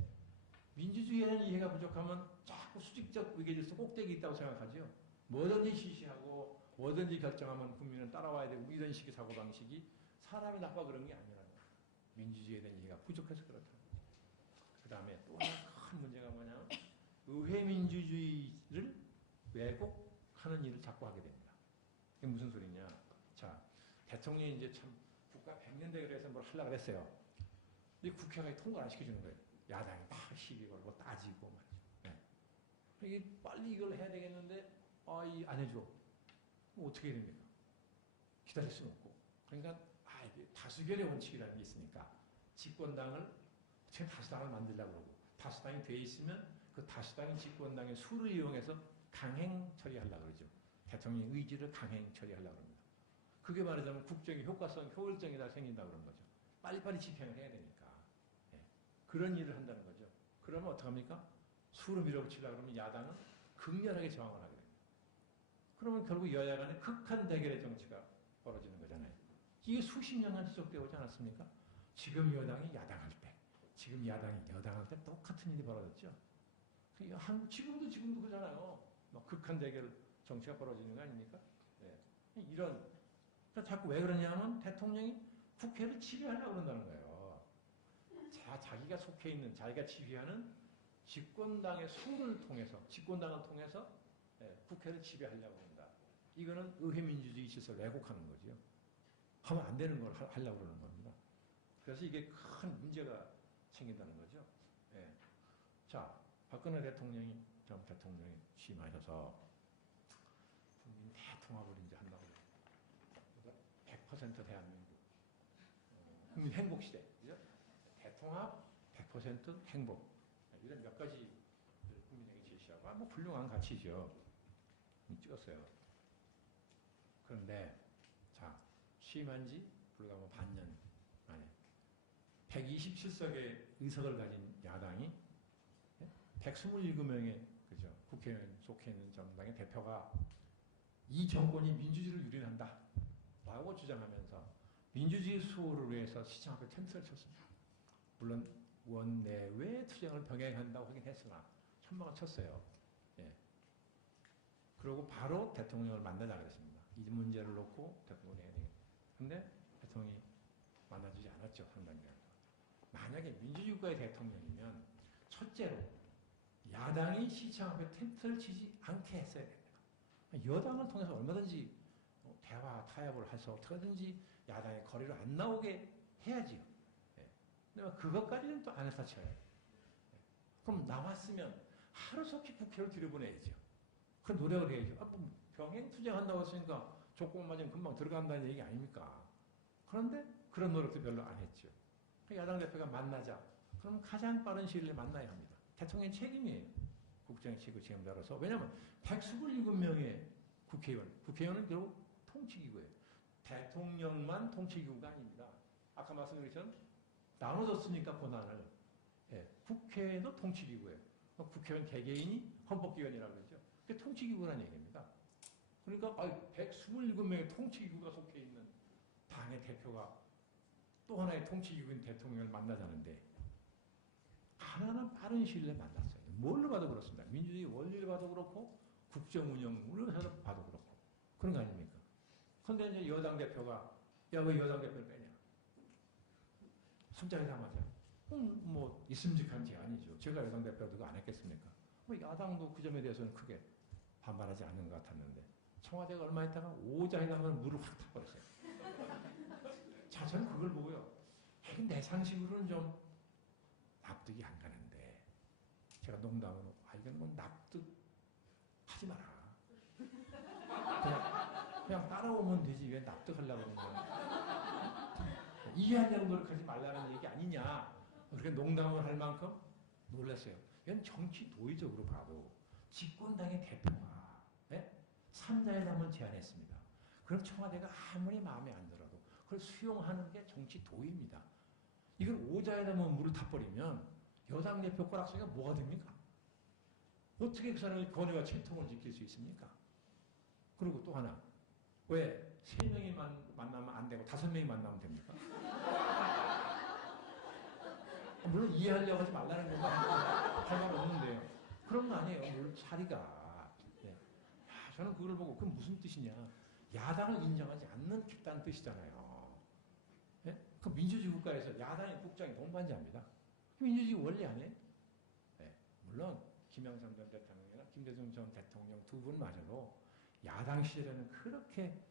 민주주의에는 이해가 부족하면 자꾸 수직적 위계질서 꼭대기 있다고 생각하죠. 뭐든지 지시하고 뭐든지 결정하면 국민은 따라와야 되고 이런 식의 사고방식이 사람이 나빠 그런 게 아니라는 거예요. 민주주의에 대한 이해가 부족해서 그렇다는 거죠. 그 다음에 또 하나 큰 문제가 뭐냐면 의회민주주의를 왜곡하는 일을 자꾸 하게 됩니다. 이게 무슨 소리냐. 자, 대통령이 이제 참 국가 100년 대결에서 뭘 하려고 그랬어요. 근데 국회가 통과를 안 시켜주는 거예요. 야당이 막 시비 걸고 따지고 말이죠. 네. 이게 빨리 이걸 해야 되겠는데 안 해줘. 그럼 어떻게 해야 됩니까? 기다릴 수는 없고. 그러니까 이게 다수결의 원칙이라는 게 있으니까 집권당을 지금 다수당을 만들려고 그러고 다수당이 돼 있으면 그 다수당이 집권당의 수를 이용해서 강행 처리하려고 그러죠. 대통령의 의지를 강행 처리하려고 합니다. 그게 말하자면 국정의 효과성, 효율성이 다 생긴다고 그런 거죠. 빨리빨리 집행을 해야 되니까. 예. 그런 일을 한다는 거죠. 그러면 어떡합니까? 수로 밀어붙이려고 그러면 야당은 극렬하게 저항을 하게 됩니다. 그러면 결국 여야 간의 극한 대결의 정치가 벌어지는 거잖아요. 이게 수십 년간 지속되어 오지 않았습니까? 지금 여당이 야당할 때, 지금 야당이 여당할 때 똑같은 일이 벌어졌죠. 지금도 그러잖아요. 막 극한 대결 정치가 벌어지는 거 아닙니까? 네. 이런 그러니까 자꾸 왜 그러냐면 대통령이 국회를 지휘하려고 그런다는 거예요. 자기가 속해 있는, 자기가 지휘하는 집권당의 수를 통해서, 집권당을 통해서 국회를 지배하려고 한다. 이거는 의회민주주의 질서를 왜곡하는 거죠. 하면 안 되는 걸 하려고 그러는 겁니다. 그래서 이게 큰 문제가 생긴다는 거죠. 예. 자, 박근혜 대통령이, 전 대통령이 취임하셔서 국민 대통합을 이제 한다고 해요. 100% 대한민국. 국민 행복시대. 그죠? 대통합, 100% 행복. 이런 몇 가지 국민에게 제시하고, 뭐 훌륭한 가치죠. 찍었어요. 그런데, 자, 취임한 지 불과 뭐 반년 만에 127석의 의석을 가진 야당이 127명의 그죠? 국회의원 속해 있는 정당의 대표가 이 정권이 민주주의를 유린한다 라고 주장하면서 민주주의 수호를 위해서 시청 앞에 텐트를 쳤습니다. 물론 원내외 투쟁을 병행한다고 하긴 했으나 천막을 쳤어요. 예. 그리고 바로 대통령을 만나자 그랬습니다. 이 문제를 놓고 대통령을 해야 되겠다. 근데 대통령이 만나주지 않았죠. 상당히. 만약에 민주주의 국가의 대통령이면 첫째로 야당이 시청 앞에 텐트를 치지 않게 했어야 됩니다. 여당을 통해서 얼마든지 대화, 타협을 해서 어떻게든지 야당의 거리로 안 나오게 해야지요. 예. 근데 그것까지는 또 안 해서 쳐요. 예. 그럼 나왔으면 하루속히 국회를 들여보내야죠. 그 노력을 해야죠. 뭐 병행 투쟁한다고 했으니까 조건 맞으면 금방 들어간다는 얘기 아닙니까? 그런데 그런 노력도 별로 안 했죠. 야당 대표가 만나자. 그럼 가장 빠른 시일 내에 만나야 합니다. 대통령의 책임이에요. 국정의 책임자로서. 왜냐하면 127명의 국회의원은 결국 통치기구예요. 대통령만 통치기구가 아닙니다. 아까 말씀드린 것처럼 나눠줬으니까 권한을. 예, 국회도 통치기구예요. 국회의원 개개인이 헌법기관이라고 그러죠. 그게 통치기구라는 얘기입니다. 그러니까 127명의 통치기구가 속해 있는 당의 대표가 또 하나의 통치기구인 대통령을 만나자는데 하나는 빠른 시일 내에 만났어요. 뭘로 봐도 그렇습니다. 민주주의 원리를 봐도 그렇고 국정운영을 봐도 그렇고 그런 거 아닙니까? 그런데 이제 여당 대표가 야 왜 여당 대표를 빼냐? 숨자리다 하자. 뭐 있음직한 제안이죠. 제가 여당 대표도 그거 안 했겠습니까? 뭐 야당도 그 점에 대해서는 크게 반발하지 않는 것 같았는데 청와대가 얼마 있다가 오자회담을 물을 확 타버렸어요. 자, 저는 그걸 보고요. 내 상식으로는 좀 납득이 안 가는데 제가 농담으로 이건 뭐 납득하지 마라. 그냥 따라오면 되지 왜 납득하려고 그러냐. 이해하려고 노력하지 말라는 얘기 아니냐. 그렇게 농담을 할 만큼 놀랐어요. 이건 정치 도의적으로 봐도 집권당의 대표가 3자회담을 제안했습니다. 그럼 청와대가 아무리 마음에 안 들어도 그걸 수용하는 게 정치 도의입니다. 이걸 5자회담을 물을 타버리면 여당 대표 꼬락서기가 뭐가 됩니까? 어떻게 그 사람의 권위와 채통을 지킬 수 있습니까? 그리고 또 하나, 왜 3명이 만나면 안 되고 5명이 만나면 됩니까? 물론 이해하려고 하지 말라는 건가 할 말 없는데요. 그런 거 아니에요. 물론 자리가. 네. 저는 그걸 보고 그건 무슨 뜻이냐. 야당을 인정하지 않는다는 뜻이잖아요. 네? 그 민주주의 국가에서 야당의 국장이 동반자입니다. 민주주의 원리 아니에요? 네. 물론 김영삼 전 대통령이나 김대중 전 대통령 두 분마저도 야당 시절에는 그렇게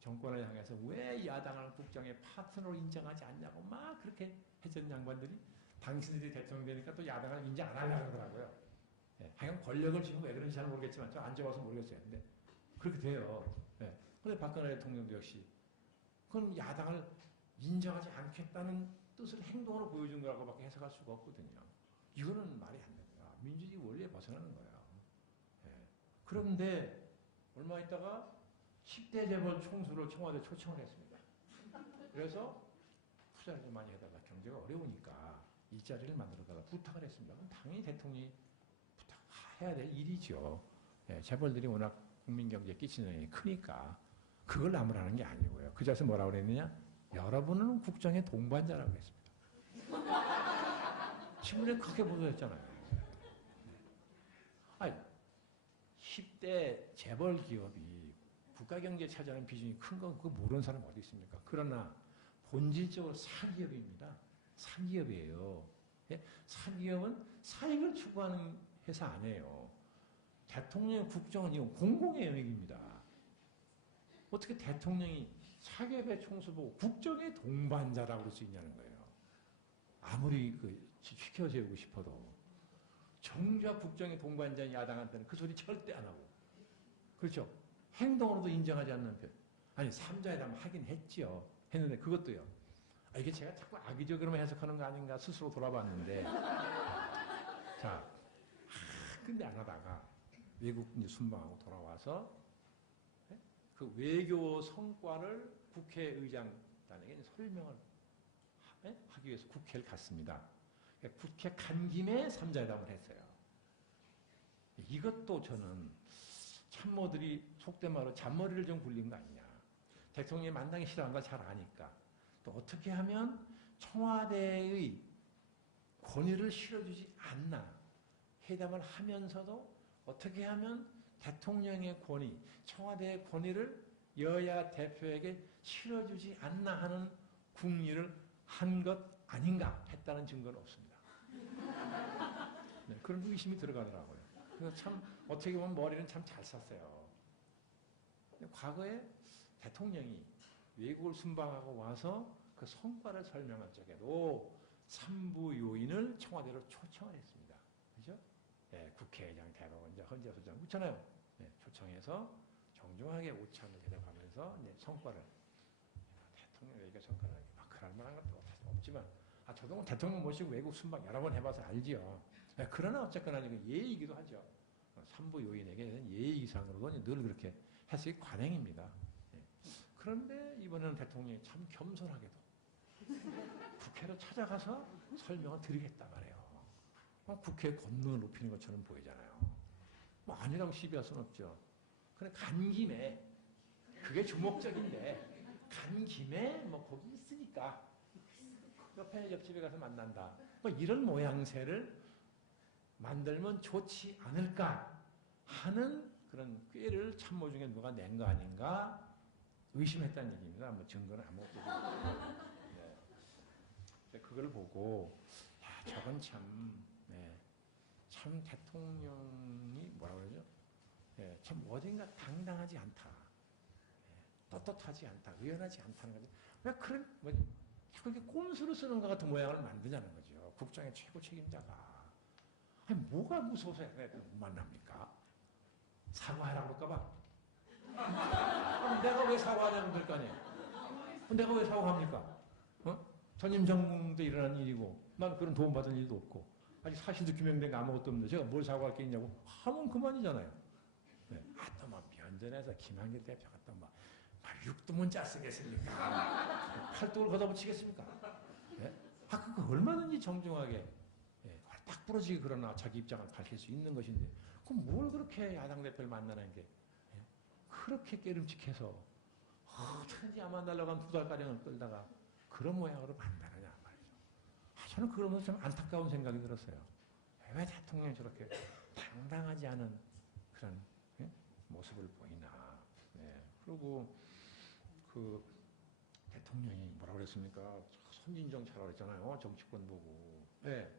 정권을 향해서 왜 야당을 국정의 파트너로 인정하지 않냐고 막 그렇게 해전 양반들이 당신들이 대통령 되니까 또 야당을 인정 안 하려고 그러더라고요. 네. 하여간 권력을 쥐고 왜 그런지 잘 모르겠지만 저 앉아봐서 모르겠어요. 근데 그렇게 돼요. 네. 그런데 박근혜 대통령도 역시 그건 야당을 인정하지 않겠다는 뜻을 행동으로 보여준 거라고밖에 해석할 수가 없거든요. 이거는 말이 안 됩니다. 민주주의 원리에 벗어나는 거예요. 네. 그런데 얼마 있다가 10대 재벌 총수를 청와대 초청을 했습니다. 그래서 투자를 좀 많이 해달라. 경제가 어려우니까 일자리를 만들어달라 부탁을 했습니다. 그럼 당연히 대통령이 부탁해야 될 일이죠. 네. 재벌들이 워낙 국민 경제에 끼치는 영향이 크니까 그걸 나무라는 게 아니고요. 그 자리에서 뭐라고 그랬느냐? 여러분은 국정의 동반자라고 했습니다. 신문에 크게 보도했잖아요. 아니, 10대 재벌 기업이 국가 경제에 차지하는 비중이 큰 건 그거 모르는 사람 어디 있습니까? 그러나 본질적으로 사기업입니다. 사기업이에요. 예? 사기업은 사익을 추구하는 회사 아니에요. 대통령의 국정은 이건 공공의 영역입니다. 어떻게 대통령이 사기업의 총수 보고 국정의 동반자라고 그럴 수 있냐는 거예요. 아무리 시켜세우고 싶어도 정작 국정의 동반자인 야당한테는 그 소리 절대 안 하고 그렇죠. 행동으로도 인정하지 않는 편. 아니 3자회담 하긴 했지요. 했는데 그것도요. 이게 제가 자꾸 악의적으로만 해석하는 거 아닌가 스스로 돌아봤는데 자, 근데 안 하다가 외국 순방하고 돌아와서 그 외교 성과를 국회의장단에게 설명을 하기 위해서 국회를 갔습니다. 국회 간 김에 3자회담을 했어요. 이것도 저는 참 참모들이 속된 말로 잔머리를 좀 굴린 거 아니냐. 대통령이 만당이 싫어하는 걸 잘 아니까. 또 어떻게 하면 청와대의 권위를 실어주지 않나. 회담을 하면서도 어떻게 하면 대통령의 권위, 청와대의 권위를 여야 대표에게 실어주지 않나 하는 궁리를 한 것 아닌가 했다는 증거는 없습니다. 네, 그런 의심이 들어가더라고요. 그래서 참 어떻게 보면 머리는 참 잘 쌌어요. 과거에 대통령이 외국을 순방하고 와서 그 성과를 설명할 적에도 삼부 요인을 청와대로 초청을 했습니다. 그죠? 네, 국회의장, 대법원, 헌재소장 그렇잖아요. 네, 초청해서 정중하게 오찬을 대접하면서 성과를 대통령에게 성과를 막 그럴 만한 것도 없지만 저도 대통령 모시고 외국 순방 여러 번 해봐서 알지요. 네, 그러나 어쨌거나 예의이기도 하죠. 삼부 요인에게 예의상으로도 늘 그렇게 해석이 관행입니다. 네. 그런데 이번에는 대통령이 참 겸손하게도 국회로 찾아가서 설명을 드리겠다 말이에요. 국회 권능을 높이는 것처럼 보이잖아요. 뭐 아니라고 시비할 수는 없죠. 그래 간 김에 그게 주목적인데 간 김에 뭐 거기 있으니까 옆에 옆집에 가서 만난다. 뭐 이런 모양새를 만들면 좋지 않을까 하는 그런 꾀를 참모 중에 누가 낸 거 아닌가 의심했다는 얘기입니다. 뭐 증거는 아무것도 없고. 네. 그걸 보고 야, 저건 참, 네. 참 대통령이 뭐라 그러죠? 네. 참 어딘가 당당하지 않다. 네. 떳떳하지 않다. 의연하지 않다는 거죠. 왜 그런 자꾸 이렇게 꼼수로 쓰는 것 같은 모양을 만드냐는 거죠. 국정의 최고 책임자가. 아니, 뭐가 무서워서 못 만납니까? 사과하라고 그럴까봐? 내가 왜 사과하냐면 될 거 아니에요? 내가 왜 사과합니까? 전임 정부 때 일어난 일이고, 난 그런 도움받은 일도 없고, 아직 사실도 규명된 게 아무것도 없는데, 제가 뭘 사과할 게 있냐고 하면 그만이잖아요. 네. 또 막 면전에서 김한길 대표가 또 막 육두문자 쓰겠습니까? 팔뚝을 걷어붙이겠습니까? 네? 그거 얼마든지 정중하게 딱 부러지게 그러나 자기 입장을 밝힐 수 있는 것인데 그럼 뭘 그렇게 야당 대표를 만나는 게 그렇게 깨름직해서 천지 아마 날라간 2달가량을 끌다가 그런 모양으로 만나느냐 말이죠. 저는 그러면서 좀 안타까운 생각이 들었어요. 왜 대통령이 저렇게 당당하지 않은 그런 모습을 보이나. 네. 그리고 그 대통령이 뭐라 그랬습니까? 선진정치하라고 그랬잖아요. 정치권 보고. 네.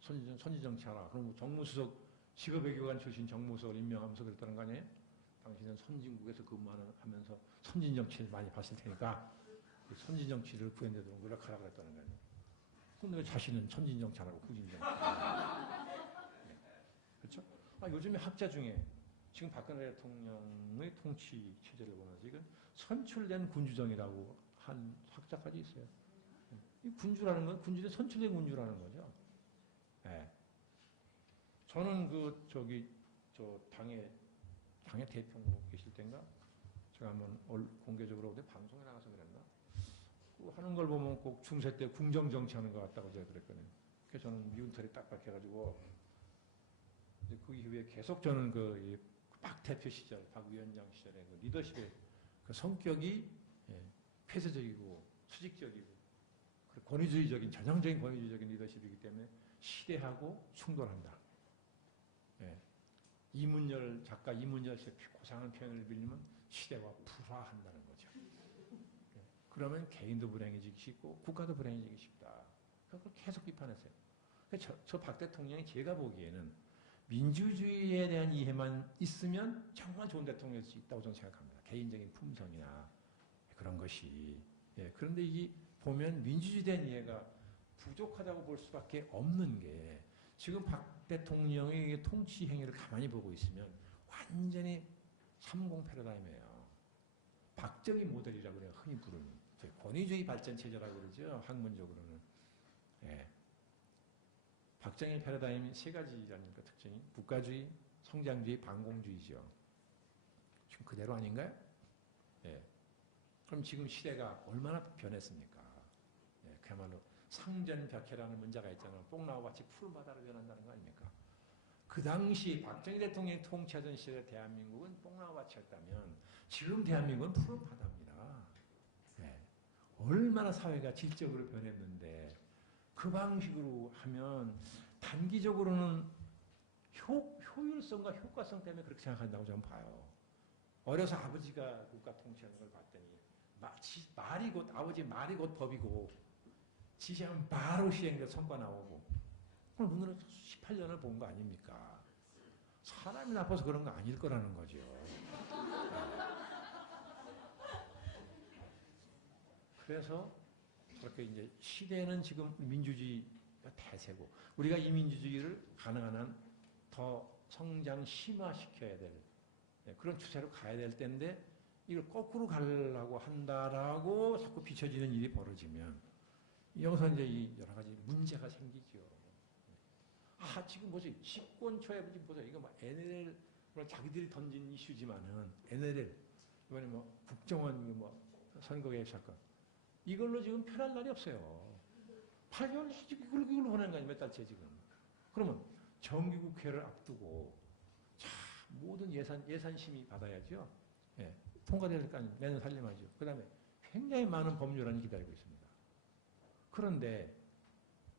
선진정치하라. 그럼 정무수석, 직업외교관 출신 정무수석을 임명하면서 그랬다는 거 아니에요? 당신은 선진국에서 근무하면서 선진정치를 많이 봤을 테니까 그 선진정치를 구현되도록 노력하라 그랬다는 거 아니에요? 근데 왜 자신은 선진정치하라고 후진정치? 네. 그렇죠? 요즘에 학자 중에 지금 박근혜 대통령의 통치 체제를 보면서 이건 선출된 군주정이라고 한 학자까지 있어요. 이 군주라는 건 군주대 선출된 군주라는 거죠. 네. 저는 당의 대표 계실 때인가? 제가 한번 공개적으로 어디 방송에 나가서 그랬나? 하는 걸 보면 꼭 중세 때 궁정정치 하는 것 같다고 제가 그랬거든요. 그래서 저는 미운털이 딱 박혀가지고 그 이후에 계속 저는 박 대표 시절, 박 위원장 시절에 그 리더십의 그 성격이 폐쇄적이고 수직적이고 권위주의적인 전형적인 권위주의적인 리더십이기 때문에 시대하고 충돌한다. 작가 이문열 씨의 고상한 표현을 빌리면 시대와 불화한다는 거죠. 그러면 개인도 불행해지기 쉽고 국가도 불행해지기 쉽다. 그걸 계속 비판했어요. 저 박 대통령이 제가 보기에는 민주주의에 대한 이해만 있으면 정말 좋은 대통령일 수 있다고 저는 생각합니다. 개인적인 품성이나 그런 것이. 그런데 이게 보면 민주주의에 대한 이해가 부족하다고 볼 수밖에 없는 게 지금 박 대통령의 통치 행위를 가만히 보고 있으면 완전히 삼공 패러다임이에요. 박정희 모델이라고 그래요. 흔히 부르는. 권위주의 발전 체제라고 그러죠. 학문적으로는. 박정희 패러다임 세 가지라는 그 특징이 국가주의, 성장주의, 반공주의죠. 지금 그대로 아닌가요? 그럼 지금 시대가 얼마나 변했습니까? 그야말로 상전벽해라는 문자가 있잖아요. 뽕나무같이 푸른바다로 변한다는 거 아닙니까? 그 당시 박정희 대통령이 통치하던 시절에 대한민국은 뽕나무밭이었다면 지금 대한민국은 푸른 바다입니다. 네. 얼마나 사회가 질적으로 변했는데 그 방식으로 하면 단기적으로는 효율성과 효과성 때문에 그렇게 생각한다고 저는 봐요. 어려서 아버지가 국가 통치하는 걸 봤더니 말이 곧 아버지 말이 곧 법이고 지시하면 바로 시행돼서 성과 나오고 눈으로 18년을 본 거 아닙니까? 사람이 나빠서 그런 거 아닐 거라는 거죠. 그래서 그렇게 이제 시대는 지금 민주주의가 대세고 우리가 이 민주주의를 가능한 한 더 성장 심화시켜야 될 그런 추세로 가야 될 때인데 이걸 거꾸로 가려고 한다라고 자꾸 비춰지는 일이 벌어지면 여기서 이제 이 여러 가지 문제가 생기죠. 지금 뭐지? 집권초에 보세요. 이거 막 NLL, 물론 자기들이 던진 이슈지만은 NLL, 이번에 뭐 국정원 뭐 선거 개입 사건. 이걸로 지금 편할 날이 없어요. 8개월 이걸로 보내는 거 아니에요? 몇 달째 지금. 그러면 정기국회를 앞두고 모든 예산심의 받아야죠. 예, 통과될 거 아니에요. 내년 살림하죠. 그 다음에 굉장히 많은 법률안이 기다리고 있습니다. 그런데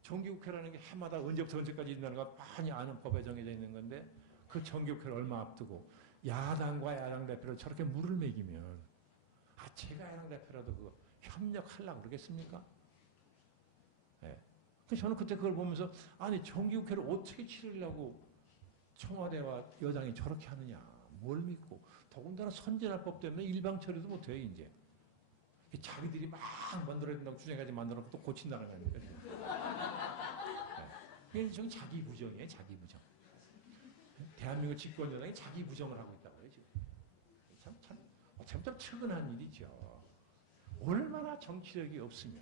정기국회라는 게 해마다 언제부터 언제까지 있다는 거 많이 아는 법에 정해져 있는 건데 그 정기국회를 얼마 앞두고 야당과 야당 대표를 저렇게 물을 먹이면 제가 야당 대표라도 그거 협력하려고 그러겠습니까? 네. 그래서 저는 그때 그걸 보면서 아니 정기국회를 어떻게 치르려고 청와대와 여당이 저렇게 하느냐. 뭘 믿고 더군다나 선진화법 때문에 일방 처리도 못해요 이제. 자기들이 막 만들어야 된다고 주장까지 만들어놓고 또 고친다는 거 아닙니까? 네. 저기 자기 부정이에요, 자기 부정. 대한민국 집권 여당이 자기 부정을 하고 있다고요, 지금. 참 측은한 일이죠. 얼마나 정치력이 없으면,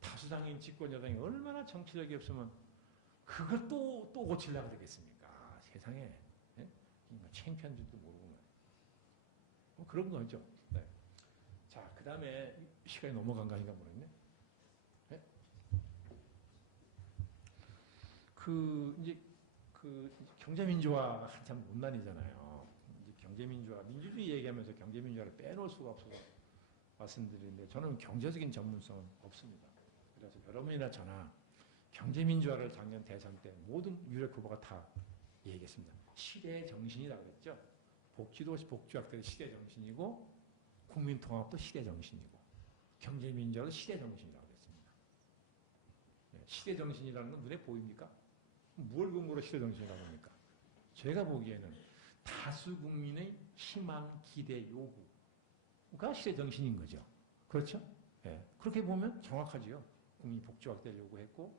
다수당인 집권 여당이 얼마나 정치력이 없으면, 그걸 또 고치려고 그러겠습니까? 세상에. 네? 창피한 줄도 모르고. 뭐 그런 거죠. 네. 자, 그 다음에 시간이 넘어간 거 아닌가 모르겠네. 네? 이제 경제민주화가 한참 논란이잖아요. 이제 경제민주화, 민주주의 얘기하면서 경제민주화를 빼놓을 수가 없어서 말씀드리는데 저는 경제적인 전문성은 없습니다. 그래서 여러분이나 저나 경제민주화를 작년 대선 때 모든 유력 후보가 다 얘기했습니다. 시대의 정신이라고 했죠. 복지도 복지학들의 시대의 정신이고 국민통합도 시대 정신이고 경제민주화도 시대 정신이라고 했습니다. 시대 정신이라는 건 눈에 보입니까? 뭘 근거로 시대 정신이라고 합니까? 제가 보기에는 다수 국민의 희망, 기대, 요구가 시대 정신인 거죠. 그렇죠? 네. 그렇게 보면 정확하지요. 국민 복지 확대를 요구했고,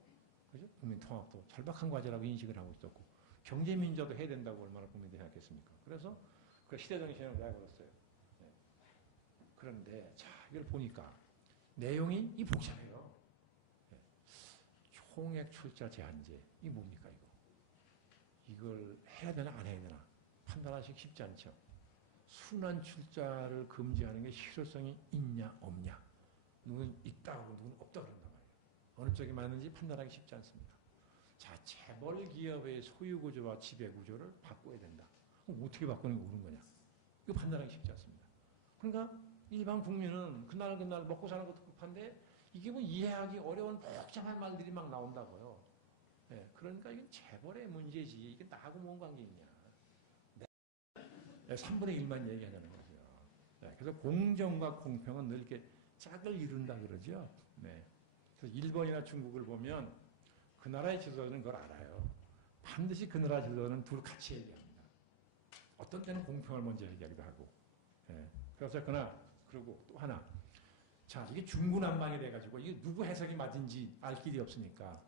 그죠? 국민 통합도 절박한 과제라고 인식을 하고 있었고, 경제민주화도 해야 된다고 얼마나 국민들이 생각했습니까? 그래서 그 시대 정신을 내걸었어요. 네. 그런데 자 이걸 보니까 내용이 이 복잡해요. 네. 총액 출자 제한제 이게 뭡니까 이거? 이걸 해야 되나 안 해야 되나 판단하시기 쉽지 않죠. 순환 출자를 금지하는 게 실효성이 있냐 없냐. 누구는 있다고 누구는 없다고 그런단 말이에요. 어느 쪽이 맞는지 판단하기 쉽지 않습니다. 자, 재벌 기업의 소유 구조와 지배 구조를 바꿔야 된다. 그럼 어떻게 바꾸는 게 옳은 거냐? 이거 판단하기 쉽지 않습니다. 그러니까 일반 국민은 그날 먹고 사는 것도 급한데 이게 뭐 이해하기 어려운 복잡한 말들이 막 나온다고요. 네, 그러니까 이건 재벌의 문제지. 이게 나하고 뭔 관계 있냐. 네, 3분의 1만 얘기하자는 거죠. 네, 그래서 공정과 공평은 늘 이렇게 짝을 이룬다 그러죠. 네. 그래서 일본이나 중국을 보면 그 나라의 지도자는 그걸 알아요. 반드시 그 나라 지도자는 둘 같이 얘기합니다. 어떤 때는 공평을 먼저 얘기하기도 하고. 네. 그래서 그리고 또 하나. 자, 이게 중구난방이 돼가지고 이게 누구 해석이 맞은지 알 길이 없으니까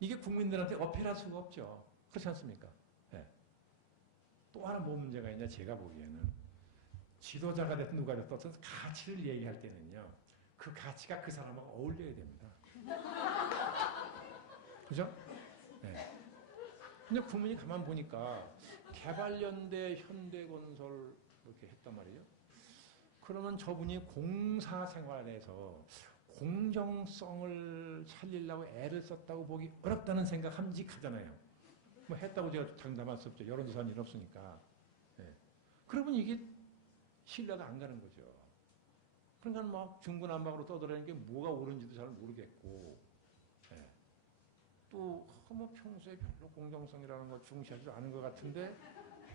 이게 국민들한테 어필할 수가 없죠. 그렇지 않습니까? 네. 또 하나 뭐 문제가 있냐 제가 보기에는 지도자가 됐든 누가 됐든 어떤 가치를 얘기할 때는요. 그 가치가 그 사람하고 어울려야 됩니다. 그죠? 네. 근데 국민이 가만 보니까 개발연대, 현대건설 이렇게 했단 말이에요. 그러면 저분이 공사 생활에서 공정성을 살리려고 애를 썼다고 보기 어렵다는 생각 함직하잖아요. 뭐 했다고 제가 장담할 수 없죠. 여론조사는 일 없으니까. 예. 그러면 이게 신뢰가 안 가는 거죠. 그러니까 막 중구난방으로 떠들어내는 게 뭐가 옳은지도 잘 모르겠고, 예. 또 뭐 평소에 별로 공정성이라는 걸 중시하지 않은 것 같은데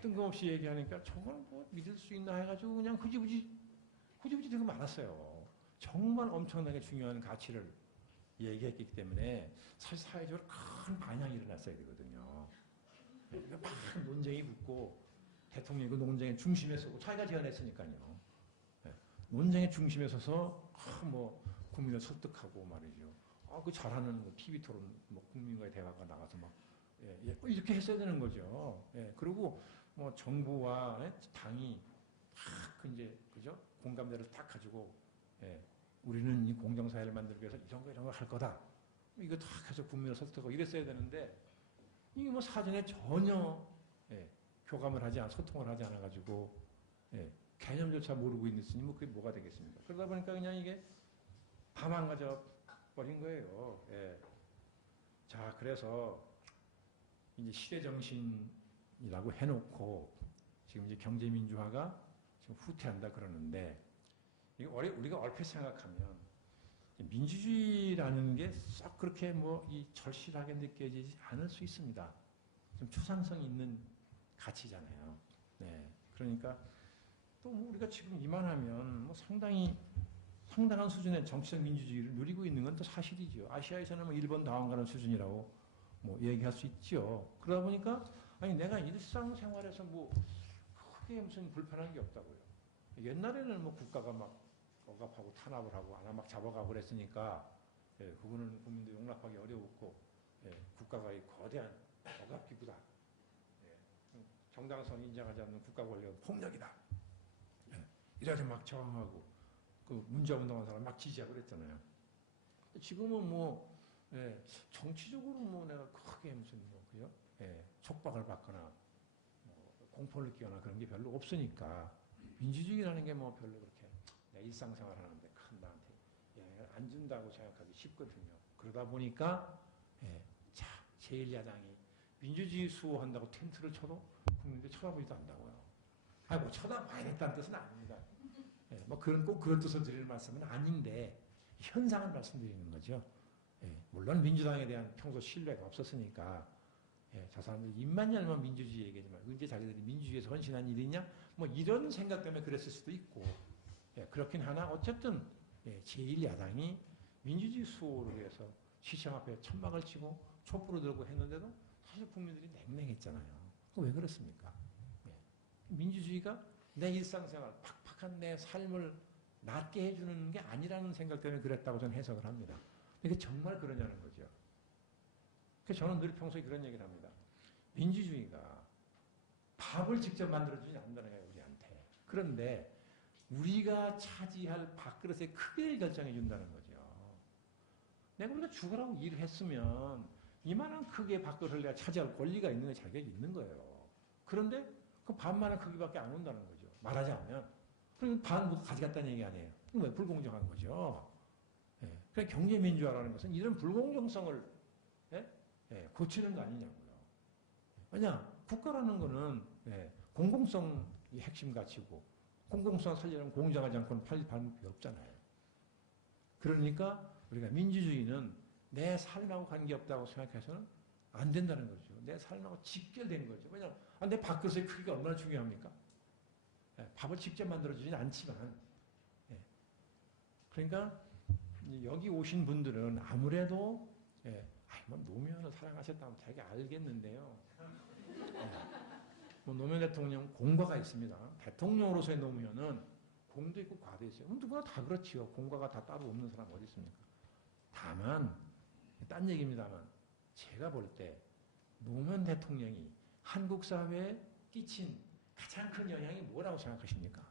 뜬금없이 얘기하니까 저걸 뭐 믿을 수 있나 해가지고 그냥 흐지부지 되게 많았어요. 정말 엄청나게 중요한 가치를 얘기했기 때문에 사실 사회적으로 큰 반향이 일어났어야 되거든요. 네, 막 논쟁이 붙고 대통령이 그 논쟁의 중심에 서고 자기가 제안했으니까요. 네, 논쟁의 중심에 서서 뭐 국민을 설득하고 말이죠. 그 잘하는 뭐 TV 토론, 뭐 국민과의 대화가 나가서 막 이렇게 했어야 되는 거죠. 그리고 뭐 정부와 당이 딱 이제 그죠 공감대를 딱 가지고 우리는 이 공정사회를 만들기 위해서 이런 거 할 거다. 이거 딱 해서 국민을 설득하고 이랬어야 되는데 이게 뭐 사전에 전혀 교감을 하지 소통을 하지 않아가지고 개념조차 모르고 있으니 뭐 그게 뭐가 되겠습니까? 그러다 보니까 그냥 이게 다 망가져 버린 거예요. 자, 그래서 이제 시대 정신이라고 해놓고 지금 이제 경제민주화가 지금 후퇴한다 그러는데 우리가 얼핏 생각하면 민주주의라는 게 썩 그렇게 뭐 이 절실하게 느껴지지 않을 수 있습니다. 좀 추상성이 있는 가치잖아요. 그러니까 또 뭐 우리가 지금 이만하면 뭐 상당한 수준의 정치적 민주주의를 누리고 있는 건 또 사실이죠. 아시아에서는 뭐 일본 다음 가는 수준이라고 뭐 얘기할 수 있죠. 그러다 보니까 아니 내가 일상생활에서 뭐 크게 무슨 불편한 게 없다고요. 옛날에는 뭐 국가가 막 억압하고 탄압을 하고 하나 막 잡아가고 그랬으니까 그거는 국민들 용납하기 어려웠고 국가가 이 거대한 억압기구다. 정당성 인정하지 않는 국가 권력은 폭력이다. 이래서 막 저항하고 그 문제운동한 사람 막 지지하고 그랬잖아요. 지금은 뭐 정치적으로 뭐 내가 크게 무슨 뭐 그요? 촉박을 받거나 뭐 공포를 느끼거나 그런 게 별로 없으니까 민주주의라는 게 뭐 별로 그렇게 내 일상생활 하는데 큰 나한테 영향을 안 준다고 생각하기 쉽거든요. 그러다 보니까 자 제1야당이 민주주의 수호한다고 텐트를 쳐도 국민들이 쳐다보지도 않는다고요. 아니 뭐 쳐다봐야겠다는 뜻은 아닙니다. 뭐 꼭 그런 뜻을 드리는 말씀은 아닌데 현상을 말씀드리는 거죠. 물론 민주당에 대한 평소 신뢰가 없었으니까 저 사람들 입만 열면 민주주의 얘기하지만 언제 자기들이 민주주의에서 헌신한 일이냐 뭐 이런 생각 때문에 그랬을 수도 있고 그렇긴 하나 어쨌든 제1야당이 민주주의 수호를 위해서 시청 앞에 천막을 치고 촛불을 들고 했는데도 사실 국민들이 냉랭했잖아요. 왜 그렇습니까? 민주주의가 내 일상생활 팍팍한 내 삶을 낫게 해주는 게 아니라는 생각 때문에 그랬다고 저는 해석을 합니다. 이게 정말 그러냐는 거죠. 그래서 저는 늘 평소에 그런 얘기를 합니다. 민주주의가 밥을 직접 만들어주지 않는다는 거예요, 우리한테. 그런데 우리가 차지할 밥그릇의 크기를 결정해 준다는 거죠. 내가 우리가 죽으라고 일을 했으면 이만한 크기의 밥그릇을 내가 차지할 권리가 있는 게 자격이 있는 거예요. 그런데 그 반만한 크기밖에 안 온다는 거죠. 말하자면. 그럼 반 가져갔다는 얘기 아니에요. 이거 왜 불공정한 거죠? 그러니까 경제민주화라는 것은 이런 불공정성을 고치는 거 아니냐고요. 왜냐? 국가라는 거는 공공성이 핵심 가치고 공공성 살리려면 공정하지 않고는 팔 방법이 없잖아요. 그러니까 우리가 민주주의는 내 삶하고 관계없다고 생각해서는 안 된다는 거죠. 내 삶하고 직결된 거죠. 왜냐하면 내 밥그릇의 크기가 얼마나 중요합니까? 밥을 직접 만들어주지는 않지만 그러니까 여기 오신 분들은 아무래도 뭐 노무현을 사랑하셨다면 되게 알겠는데요. 뭐 노무현 대통령 공과가 있습니다. 대통령으로서의 노무현은 공도 있고 과도 있어요. 누구나 다 그렇지요. 공과가 다 따로 없는 사람 어디 있습니까? 다만 딴 얘기입니다만 제가 볼 때 노무현 대통령이 한국 사회에 끼친 가장 큰 영향이 뭐라고 생각하십니까?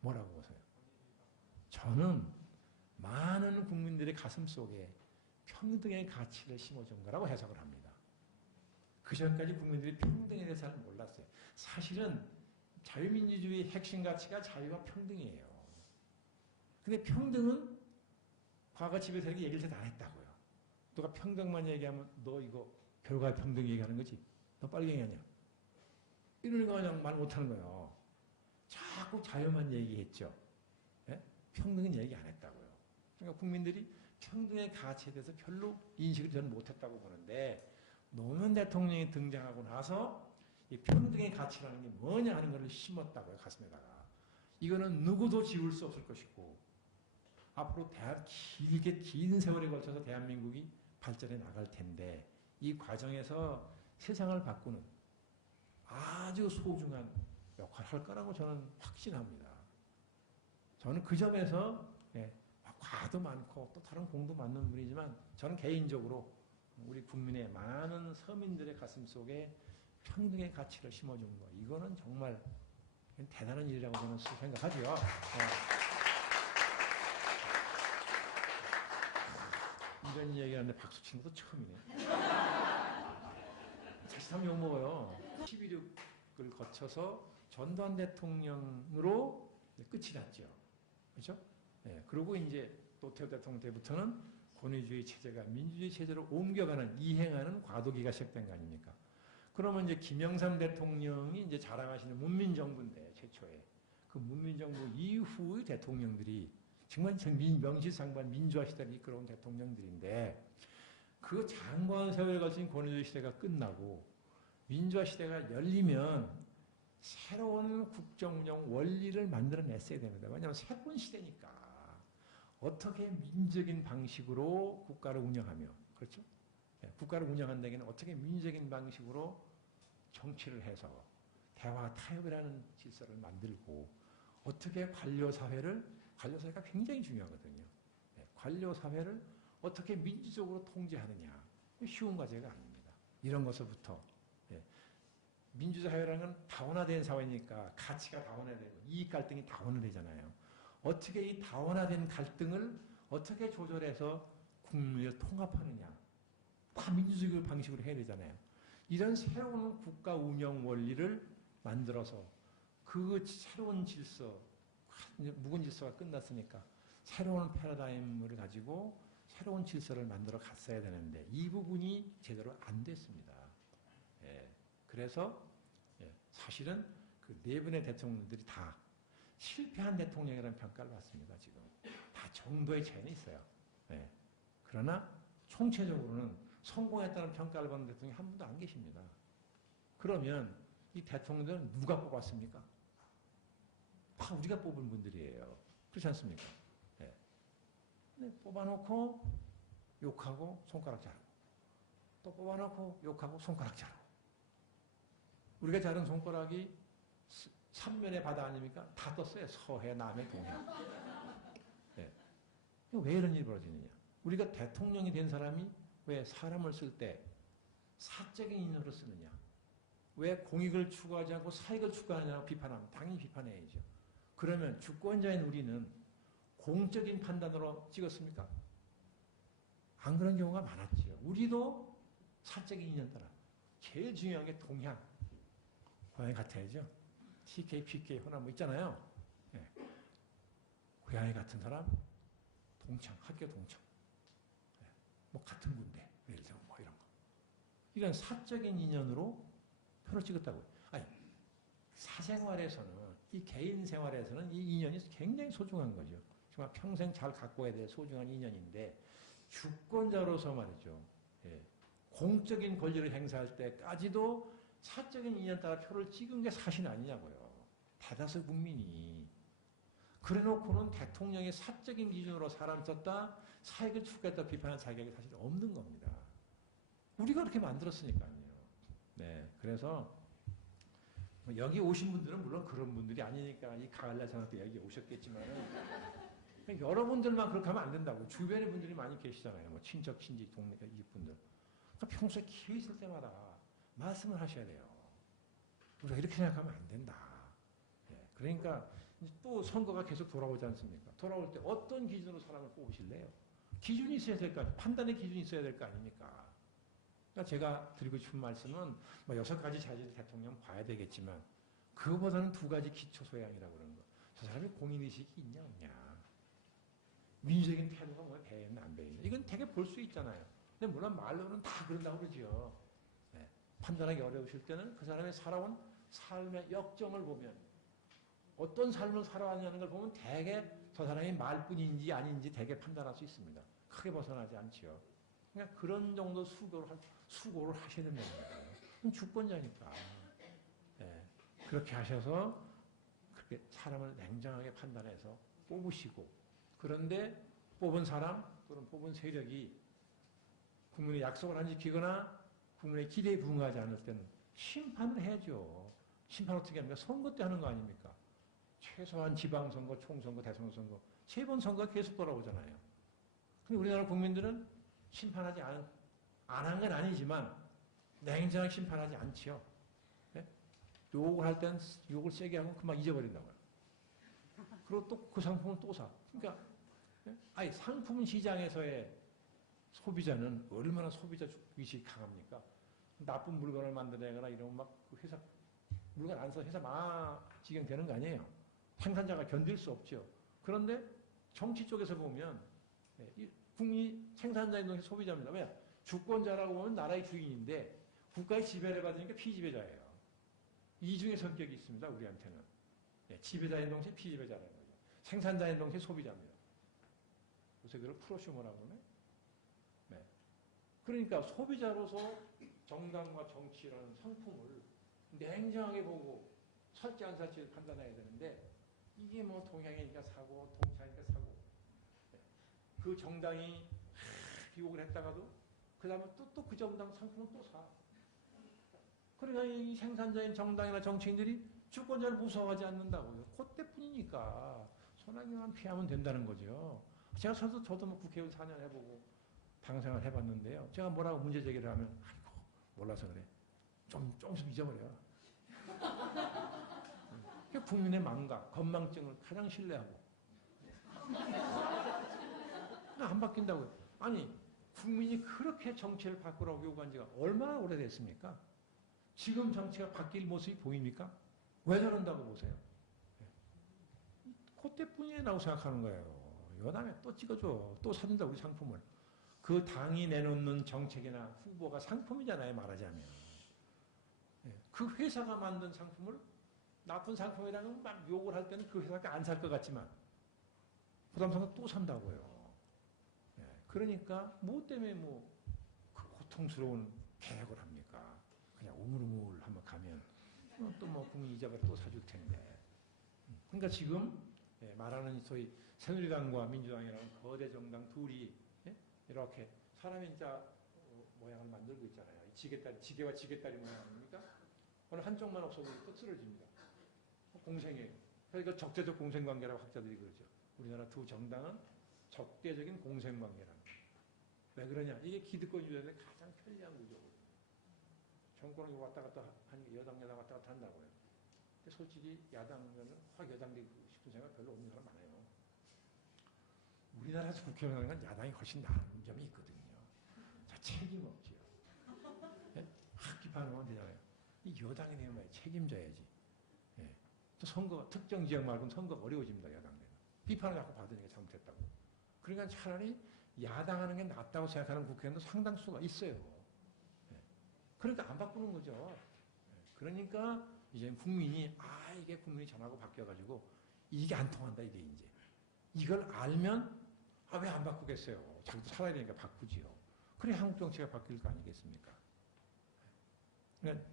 뭐라고 보세요? 저는 많은 국민들의 가슴 속에 평등의 가치를 심어준 거라고 해석을 합니다. 그 전까지 국민들이 평등에 대해서 잘 몰랐어요. 사실은 자유민주주의의 핵심 가치가 자유와 평등이에요. 근데 평등은 과거 집에서 이렇게 얘기를 잘 안 했다고요. 누가 평등만 얘기하면 너 이거 결과 평등 얘기하는 거지. 너 빨갱이 아니야. 이러니까 그냥 말 못하는 거예요. 자꾸 자유만 얘기했죠. 예? 평등은 얘기 안 했다고요. 그러니까 국민들이 평등의 가치에 대해서 별로 인식을 저는 못했다고 보는데 노무현 대통령이 등장하고 나서 이 평등의 가치라는 게 뭐냐 하는 것을 심었다고요. 가슴에다가. 이거는 누구도 지울 수 없을 것이고 앞으로 길게 긴 세월에 걸쳐서 대한민국이 발전해 나갈 텐데 이 과정에서 세상을 바꾸는 아주 소중한 역할을 할 거라고 저는 확신합니다. 저는 그 점에서 과도 많고 또 다른 공도 많은 분이지만 저는 개인적으로 우리 국민의 많은 서민들의 가슴 속에 평등의 가치를 심어준 거 이거는 정말 대단한 일이라고 저는 생각하죠. 이런 얘기하는데 박수 치는 것도 처음이네. 자칫하면 욕먹어요. 11.6을 거쳐서 전두환 대통령으로 끝이 났죠. 그렇죠? 그리고 이제 노태우 대통령 때부터는 권위주의 체제가 민주주의 체제로 옮겨가는, 이행하는 과도기가 시작된 거 아닙니까? 그러면 이제 김영삼 대통령이 이제 자랑하시는 문민정부인데, 최초에. 그 문민정부 이후의 대통령들이 정말 명실상부한 민주화 시대를 이끌어온 대통령들인데, 그 장관 세월에 걸친 권위주의 시대가 끝나고, 민주화 시대가 열리면 새로운 국정운영 원리를 만들어냈어야 됩니다. 왜냐하면 새로운 시대니까. 어떻게 민주적인 방식으로 국가를 운영하며, 그렇죠? 국가를 운영한다기에는 어떻게 민주적인 방식으로 정치를 해서 대화 타협이라는 질서를 만들고, 어떻게 관료사회가 굉장히 중요하거든요. 관료사회를 어떻게 민주적으로 통제하느냐. 쉬운 과제가 아닙니다. 이런 것부터. 민주사회라는 건 다원화된 사회니까 가치가 다원화되고 이익 갈등이 다원화되잖아요. 어떻게 이 다원화된 갈등을 어떻게 조절해서 국민을 통합하느냐. 다 민주주의 방식으로 해야 되잖아요. 이런 새로운 국가 운영 원리를 만들어서 그 새로운 질서, 묵은 질서가 끝났으니까 새로운 패러다임을 가지고 새로운 질서를 만들어 갔어야 되는데 이 부분이 제대로 안 됐습니다. 그래서 사실은 그 네 분의 대통령들이 다 실패한 대통령이라는 평가를 받습니다. 지금 다 정도의 차이는 있어요. 그러나 총체적으로는 성공했다는 평가를 받는 대통령이 한 분도 안 계십니다. 그러면 이 대통령들은 누가 뽑았습니까? 다 우리가 뽑은 분들이에요. 그렇지 않습니까? 뽑아놓고 욕하고 손가락 자르고 또 뽑아놓고 욕하고 손가락 자르고 우리가 자른 손가락이 삼면의 바다 아닙니까? 다 떴어요. 서해, 남해, 동해. 왜 이런 일이 벌어지느냐? 우리가 대통령이 된 사람이 왜 사람을 쓸 때 사적인 인연으로 쓰느냐? 왜 공익을 추구하지 않고 사익을 추구하느냐고 비판하면 당연히 비판해야죠. 그러면 주권자인 우리는 공적인 판단으로 찍었습니까? 안 그런 경우가 많았죠. 우리도 사적인 인연 따라. 제일 중요한 게 동향. 고향이 같아야죠. TK, PK, 호남 뭐 있잖아요. 고향이 같은 사람, 동창, 학교 동창. 뭐 같은 군대, 예를 들면 뭐 이런 거. 이런 사적인 인연으로 표를 찍었다고요. 아니, 사생활에서는, 이 개인 생활에서는 이 인연이 굉장히 소중한 거죠. 정말 평생 잘 갖고 와야 될 소중한 인연인데, 주권자로서 말이죠. 공적인 권리를 행사할 때까지도 사적인 인연 따라 표를 찍은 게 사실 아니냐고요. 대다수 국민이. 그래놓고는 대통령이 사적인 기준으로 사람 썼다, 사익을 추구했다 비판한 자격이 사실 없는 겁니다. 우리가 그렇게 만들었으니까요. 그래서 여기 오신 분들은 물론 그런 분들이 아니니까 이 가을날 저녁 때 여기 오셨겠지만 여러분들만 그렇게 하면 안 된다고. 주변에 분들이 많이 계시잖아요. 뭐 친척, 친지, 동네 이분들. 그러니까 평소에 기회 있을 때마다 말씀을 하셔야 돼요. 우리가 이렇게 생각하면 안 된다. 그러니까 또 선거가 계속 돌아오지 않습니까? 돌아올 때 어떤 기준으로 사람을 뽑으실래요? 기준이 있어야 될 거 아니에요. 판단의 기준이 있어야 될 거 아닙니까? 그러니까 제가 드리고 싶은 말씀은 뭐 6가지 자질 대통령 봐야 되겠지만 그거보다는 2가지 기초 소양이라고 그러는 거. 저 사람이 공인의식이 있냐 없냐. 민주적인 태도가 뭐 배였나 안 배였나. 이건 되게 볼 수 있잖아요. 근데 물론 말로는 다 그런다고 그러죠. 판단하기 어려우실 때는 그 사람의 살아온 삶의 역정을 보면 어떤 삶을 살아왔냐는 걸 보면 대개 저 사람이 말뿐인지 아닌지 대개 판단할 수 있습니다. 크게 벗어나지 않지요. 그러니까 그런 정도 수고를 하셔야 된다는 거예요. 그럼 주권자니까. 예, 그렇게 하셔서 그렇게 사람을 냉정하게 판단해서 뽑으시고 그런데 뽑은 사람 또는 뽑은 세력이 국민의 약속을 안 지키거나 국민의 기대에 부응하지 않을 때는 심판을 해야죠. 심판 어떻게 합니까? 선거 때 하는 거 아닙니까? 최소한 지방선거, 총선거, 대통령선거 3번 선거가 계속 돌아오잖아요. 근데 우리나라 국민들은 심판하지 안 한 건 아니지만 냉정하게 심판하지 않지요. 네? 욕을 할 때는 욕을 세게 하고 금방 잊어버린다고요. 그리고 또 그 상품을 또 사. 그러니까 아니 상품 시장에서의 소비자는 얼마나 소비자 의식이 강합니까? 나쁜 물건을 만들거나 이러면 막 그 회사 물건 안 사서 회사 망지경 되는 거 아니에요. 생산자가 견딜 수 없죠. 그런데 정치 쪽에서 보면 국민이 생산자인 동시에 소비자입니다. 왜? 주권자라고 보면 나라의 주인인데 국가의 지배를 받으니까 피지배자예요. 이중의 성격이 있습니다. 우리한테는. 지배자인 동시에 피지배자라는 거죠. 생산자인 동시에 소비자입니다. 요새 그걸 프로슈머라고 그러네. 네. 그러니까 소비자로서 정당과 정치라는 상품을 냉정하게 보고 살지 안 살지를 판단해야 되는데 이게 뭐 동양이니까 사고 동차니까 사고 그 정당이 비옥을 했다가도 그 다음에 또 그 정당 상품을 또 사. 그러니까 이 생산자인 정당이나 정치인들이 주권자를 무서워하지 않는다고요. 그때뿐이니까 소나기만 피하면 된다는 거죠. 제가 저도 뭐 국회의원 4년 해보고 당생활 해봤는데요. 제가 뭐라고 문제 제기를 하면 아이고 몰라서 그래. 조금씩 잊어버려. 국민의 망각, 건망증을 가장 신뢰하고 안 바뀐다고요. 아니 국민이 그렇게 정치를 바꾸라고 요구한 지가 얼마나 오래됐습니까? 지금 정치가 바뀔 모습이 보입니까? 왜 저런다고 보세요? 그때뿐이라고 생각하는 거예요. 여당에 또 찍어줘. 또 사준다 우리 상품을. 그 당이 내놓는 정책이나 후보가 상품이잖아요. 말하자면. 그 회사가 만든 상품을 나쁜 상품이라는 막 욕을 할 때는 그 회사가 안 살 것 같지만 부담스러워 또 산다고요. 그러니까 뭐 때문에 그 고통스러운 개혁을 합니까? 그냥 우물우물 한번 가면 또 뭐 국민 이자가 또 사줄 텐데. 그러니까 지금 말하는 소위 새누리당과 민주당이라는 거대 정당 둘이 이렇게 사람의 진짜 모양을 만들고 있잖아요. 지게와 지게다리 모양 아닙니까? 어느 한쪽만 없어지면 또 쓰러집니다. 공생이에요. 그러니까 적대적 공생관계라고 학자들이 그러죠. 우리나라 두 정당은 적대적인 공생관계라는 거예요. 왜 그러냐? 이게 기득권주의자들의 가장 편리한 구조고 정권이 왔다 갔다 하니까 여당 왔다 갔다 한다고요. 근데 솔직히 야당은 확 여당되고 싶은 생각 별로 없는 사람 많아요. 우리나라에서 국회의원 하는 건 야당이 훨씬 나은 점이 있거든요. 자, 책임 없지요. 확 비판하면 되잖아요. 이 여당이 되면 말 책임져야지. 또 선거가 특정 지역 말고는 선거가 어려워집니다. 야당들은. 비판을 자꾸 받으니까 잘못했다고. 그러니까 차라리 야당하는 게 낫다고 생각하는 국회의원도 상당수가 있어요. 그러니까 안 바꾸는 거죠. 그러니까 이제 국민이 이게 국민이 전하고 바뀌어가지고 이게 안 통한다 이게 이제. 이걸 알면 왜 안 바꾸겠어요. 자기도 살아야 되니까 바꾸지요. 그래 한국 정치가 바뀔 거 아니겠습니까? 그러니까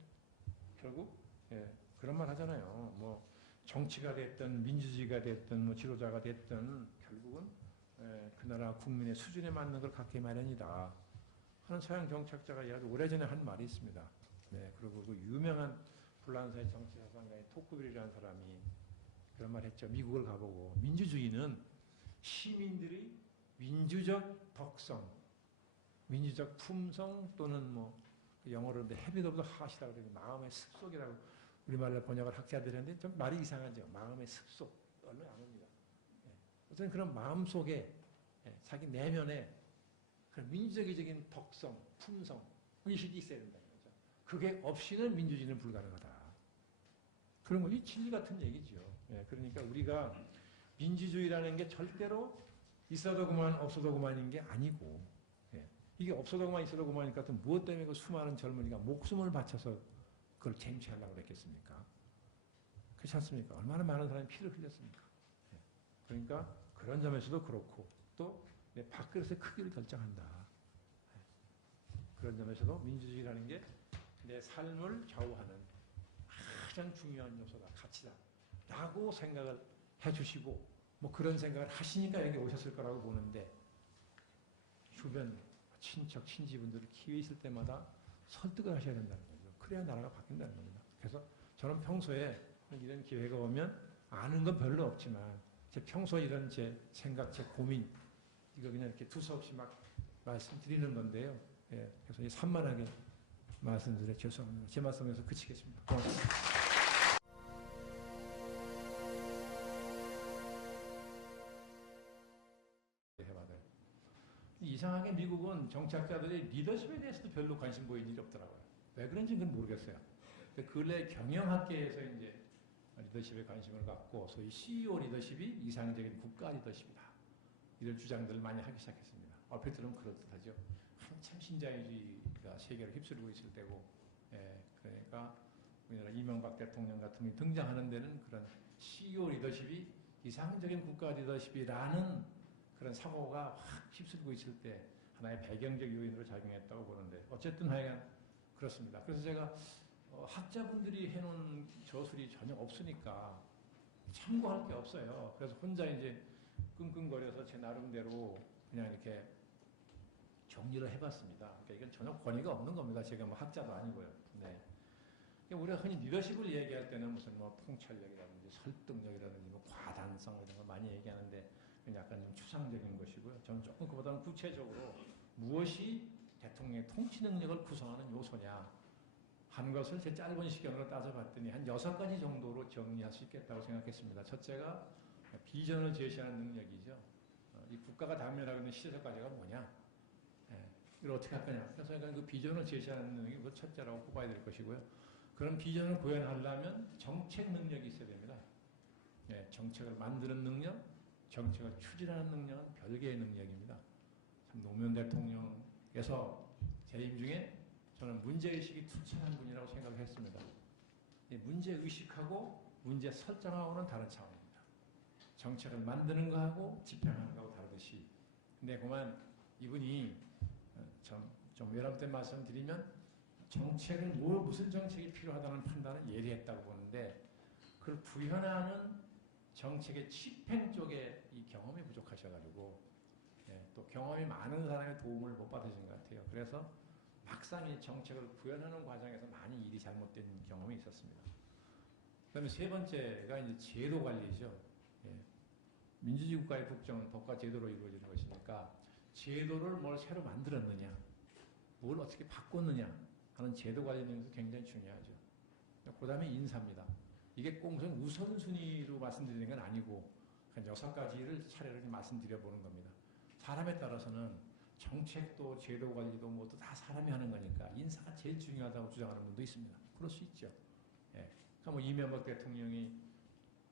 결국 그런 말 하잖아요. 뭐 정치가 됐든 민주주의가 됐든 뭐 지도자가 됐든 결국은 그 나라 국민의 수준에 맞는 걸 갖기 마련이다 하는 서양 정치학자가 아주 오래전에 한 말이 있습니다. 그리고 그 유명한 불란서의 정치사상가인 토크빌이라는 사람이 그런 말 했죠. 미국을 가보고 민주주의는 시민들의 민주적 덕성, 민주적 품성 또는 뭐 영어로 habit of the heart이라고 그러고 마음의 습속이라고 우리말로 번역을 학자들이 하는데 좀 말이 이상하죠. 마음의 습속. 얼른 안 옵니다. 어떤 그런 마음속에 자기 내면에 그런 민주적인 덕성, 품성, 의식이 있어야 된다는 거죠. 그게 없이는 민주주의는 불가능하다. 그런 건 이 진리 같은 얘기죠. 그러니까 우리가 민주주의라는 게 절대로 있어도 그만 없어도 그만인 게 아니고 이게 없어도만 있어도 그만이니까 또 무엇 때문에 그 수많은 젊은이가 목숨을 바쳐서 그걸 쟁취하려고 그랬겠습니까? 그렇지 않습니까? 얼마나 많은 사람이 피를 흘렸습니까? 예. 그러니까 그런 점에서도 그렇고 또 내 밥그릇의 크기를 결정한다. 예. 그런 점에서도 민주주의라는 게 내 삶을 좌우하는 가장 중요한 요소다, 가치다 라고 생각을 해주시고 뭐 그런 생각을 하시니까 여기 오셨을 거라고 보는데 주변 친척, 친지분들을 기회 있을 때마다 설득을 하셔야 된다는 거죠. 그래야 나라가 바뀐다는 겁니다. 그래서 저는 평소에 이런 기회가 오면 아는 건 별로 없지만 제 평소 이런 제 생각, 제 고민 이거 그냥 이렇게 두서없이 막 말씀드리는 건데요. 예, 그래서 산만하게 말씀드려 죄송합니다. 제 말씀에서 그치겠습니다. 고맙습니다. 이상하게 미국은 정치학자들이 리더십에 대해서도 별로 관심 보이는 일이 없더라고요. 왜 그런지 그건 모르겠어요. 근래 경영학계에서 이제 리더십에 관심을 갖고 소위 CEO 리더십이 이상적인 국가 리더십이다. 이런 주장들을 많이 하기 시작했습니다. 얼핏 들으면 그럴듯하죠. 한참 신자유주의가 세계를 휩쓸고 있을 때고, 예, 그러니까 우리나라 이명박 대통령 같은 분이 등장하는 데는 그런 CEO 리더십이 이상적인 국가 리더십이라는 그런 사고가 확 휩쓸고 있을 때 하나의 배경적 요인으로 작용했다고 보는데 어쨌든 하여간 그렇습니다. 그래서 제가 학자분들이 해놓은 저술이 전혀 없으니까 참고할 게 없어요. 그래서 혼자 이제 끙끙거려서 제 나름대로 그냥 이렇게 정리를 해봤습니다. 그러니까 이건 전혀 권위가 없는 겁니다. 제가 뭐 학자도 아니고요. 네. 우리가 흔히 리더십을 얘기할 때는 무슨 뭐 통찰력이라든지 설득력이라든지 뭐 과단성 이런 거 많이 얘기하는데 약간 좀 추상적인 것이고요. 저는 조금 그보다는 구체적으로 무엇이 대통령의 통치 능력을 구성하는 요소냐 하는 것을 제 짧은 시간으로 따져봤더니 한 6가지 정도로 정리할 수 있겠다고 생각했습니다. 첫째가 비전을 제시하는 능력이죠. 이 국가가 당면하고 있는 시대적 과제가 뭐냐? 예, 이걸 어떻게 할 거냐? 그래서 그 비전을 제시하는 능력이 그 첫째라고 꼽아야 될 것이고요. 그런 비전을 구현하려면 정책 능력이 있어야 됩니다. 예, 정책을 만드는 능력, 정책을 추진하는 능력은 별개의 능력입니다. 참 노무현 대통령께서 재임 중에 저는 문제의식이 투철한 분이라고 생각을 했습니다. 문제의식하고 문제 설정하고는 다른 차원입니다. 정책을 만드는 거하고 집행하는 거하고 다르듯이. 근데 그만 이분이 좀 외람된 말씀드리면 정책을 무슨 정책이 필요하다는 판단을 예리했다고 보는데 그걸 구현하는 정책의 집행 쪽에 이 경험이 부족하셔가지고 예, 또 경험이 많은 사람의 도움을 못 받으신 것 같아요. 그래서 막상 이 정책을 구현하는 과정에서 많이 일이 잘못된 경험이 있었습니다. 그다음에 세 번째가 이제 제도 관리죠. 예, 민주주의 국가의 국정은 법과 제도로 이루어지는 것이니까 제도를 뭘 새로 만들었느냐, 뭘 어떻게 바꿨느냐 하는 제도 관리 능력도 굉장히 중요하죠. 그 다음에 인사입니다. 이게 꼭 무슨 우선순위로 말씀드리는 건 아니고 한 6가지를 차례로 말씀드려보는 겁니다. 사람에 따라서는 정책도 제도 관리도 뭐도 다 사람이 하는 거니까 인사가 제일 중요하다고 주장하는 분도 있습니다. 그럴 수 있죠. 예. 그러니까 뭐 이명박 대통령이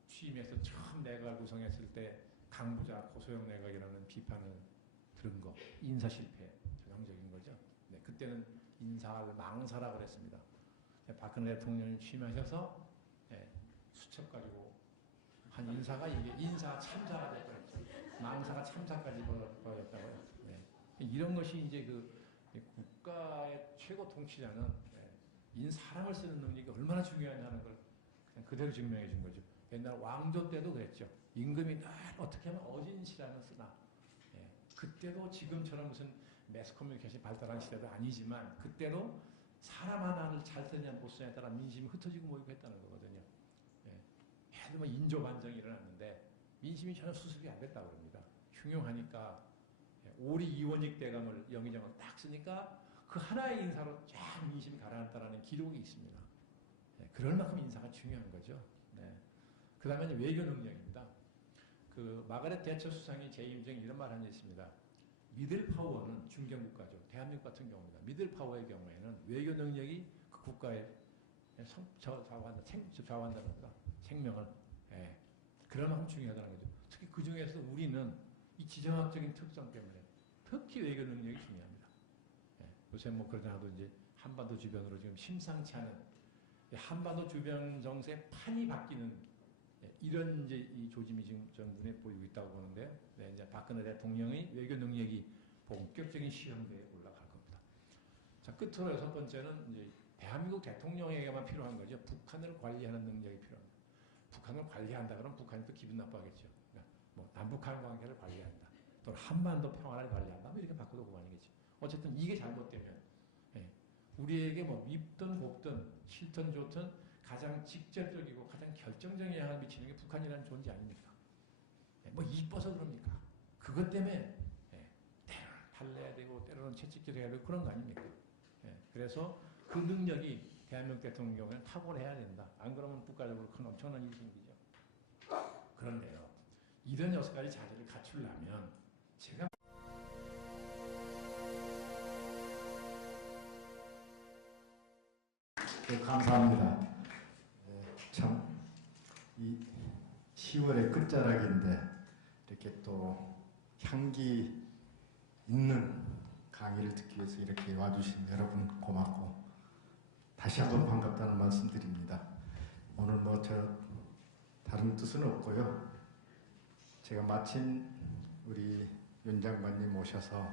취임해서 처음 내각을 구성했을 때 강부자 고소영 내각이라는 비판을 들은 거 인사 실패 전형적인 거죠. 네, 그때는 인사를 망사라고 그랬습니다. 박근혜 대통령이 취임하셔서 수첩 가지고 한 인사가 이게 인사 참사가 됐죠. 망사가 참사까지 벌어졌다고요. 네. 이런 것이 이제 그 국가의 최고 통치자는 사람을 쓰는 능력이 얼마나 중요하냐는 걸 그냥 그대로 증명해 준 거죠. 옛날 왕조 때도 그랬죠. 임금이 늘 어떻게 하면 어진 시간을 쓰나. 그때도 지금처럼 무슨 매스 커뮤니케이션이 발달한 시대도 아니지만 그때도 사람 하나를 잘 쓰냐 못 쓰냐에 따라 민심이 흩어지고 모이고 했다는 거거든요. 예를 들면 인조반정이 일어났는데 민심이 전혀 수습이 안 됐다고 합니다. 흉흉하니까 오리 이원직 대감을 영의정을 딱 쓰니까 그 하나의 인사로 쫙 민심이 가라앉았다는 기록이 있습니다. 그럴 만큼 인사가 중요한 거죠. 그 다음에 외교 능력입니다. 그 마가렛 대처 수상이 재임 중에 이런 말 한 적 있습니다. 미들 파워는 중견국가죠. 대한민국 같은 경우입니다. 미들 파워의 경우에는 외교 능력이 그 국가의 좌우한다는 겁니다. 생명을. 그럴 만큼 중요하다는 거죠. 특히 그 중에서 우리는 이 지정학적인 특성 때문에 특히 외교 능력이 중요합니다. 요새 뭐 그러지 않아도 이제 한반도 주변으로 지금 심상치 않은 한반도 주변 정세의 판이 바뀌는 이런 이제 이 조짐이 지금 전 눈에 보이고 있다고 보는데요. 네, 이제 박근혜 대통령의 외교 능력이 본격적인 시험대에 올라갈 겁니다. 자, 끝으로 여섯 번째는 이제 대한민국 대통령에게만 필요한 거죠. 북한을 관리하는 능력이 필요합니다. 북한을 관리한다 그러면 북한이 또 기분 나빠하겠죠. 그러니까 뭐 남북한 관계를 관리한다. 또는 한반도 평화를 관리한다. 뭐 이렇게 바꿔도 그만이겠죠. 어쨌든 이게 잘못되면 우리에게 뭐 밉든 곱든 싫든 좋든 가장 직접적이고 가장 결정적인 영향을 미치는 게 북한이라는 존재 아닙니까? 뭐 이뻐서 그럽니까? 그것 때문에 때로는 달래야 되고 때로는 채찍질해야 되고 그런 거 아닙니까? 그래서 그 능력이 대한민국 대통령 경우에는 탁월해야 된다. 안 그러면 국가적으로 큰 엄청난 일이 생기죠. 그런데요. 이런 여섯 가지 자질을 갖추려면 제가 네, 감사합니다. 참 이 10월의 끝자락인데 이렇게 또 향기 있는 강의를 듣기 위해서 이렇게 와주신 여러분 고맙고 다시 한번 반갑다는 말씀 드립니다. 오늘 뭐 다른 뜻은 없고요. 제가 마침 우리 윤 장관님 모셔서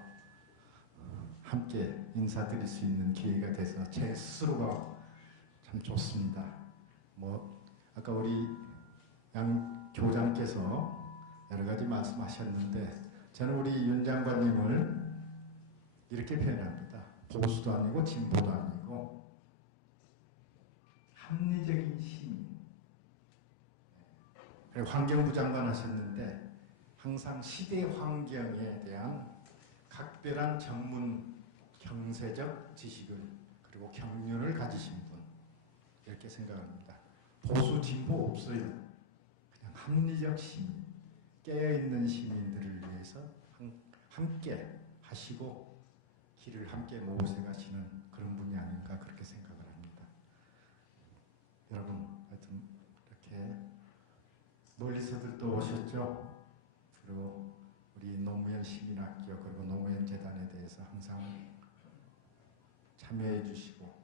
함께 인사드릴 수 있는 기회가 돼서 제 스스로가 참 좋습니다. 뭐 아까 우리 양 교장께서 여러 가지 말씀하셨는데 저는 우리 윤 장관님을 이렇게 표현합니다. 보수도 아니고 진보도 아니고 합리적인 시민. 환경부 장관 하셨는데 항상 시대 환경에 대한 각별한 전문 경제적 지식을 그리고 경륜을 가지신 분 이렇게 생각합니다. 보수 진보 없어요. 그냥 합리적 시민, 깨어있는 시민들을 위해서 함께 하시고 길을 함께 모세 가시는 그런 분이 아닌가 그렇게 생각을 합니다. 여러분 하여튼 이렇게 멀리서들 또 오셨죠. 그리고 우리 노무현 시민학교 그리고 노무현 재단에 대해서 항상 참여해 주시고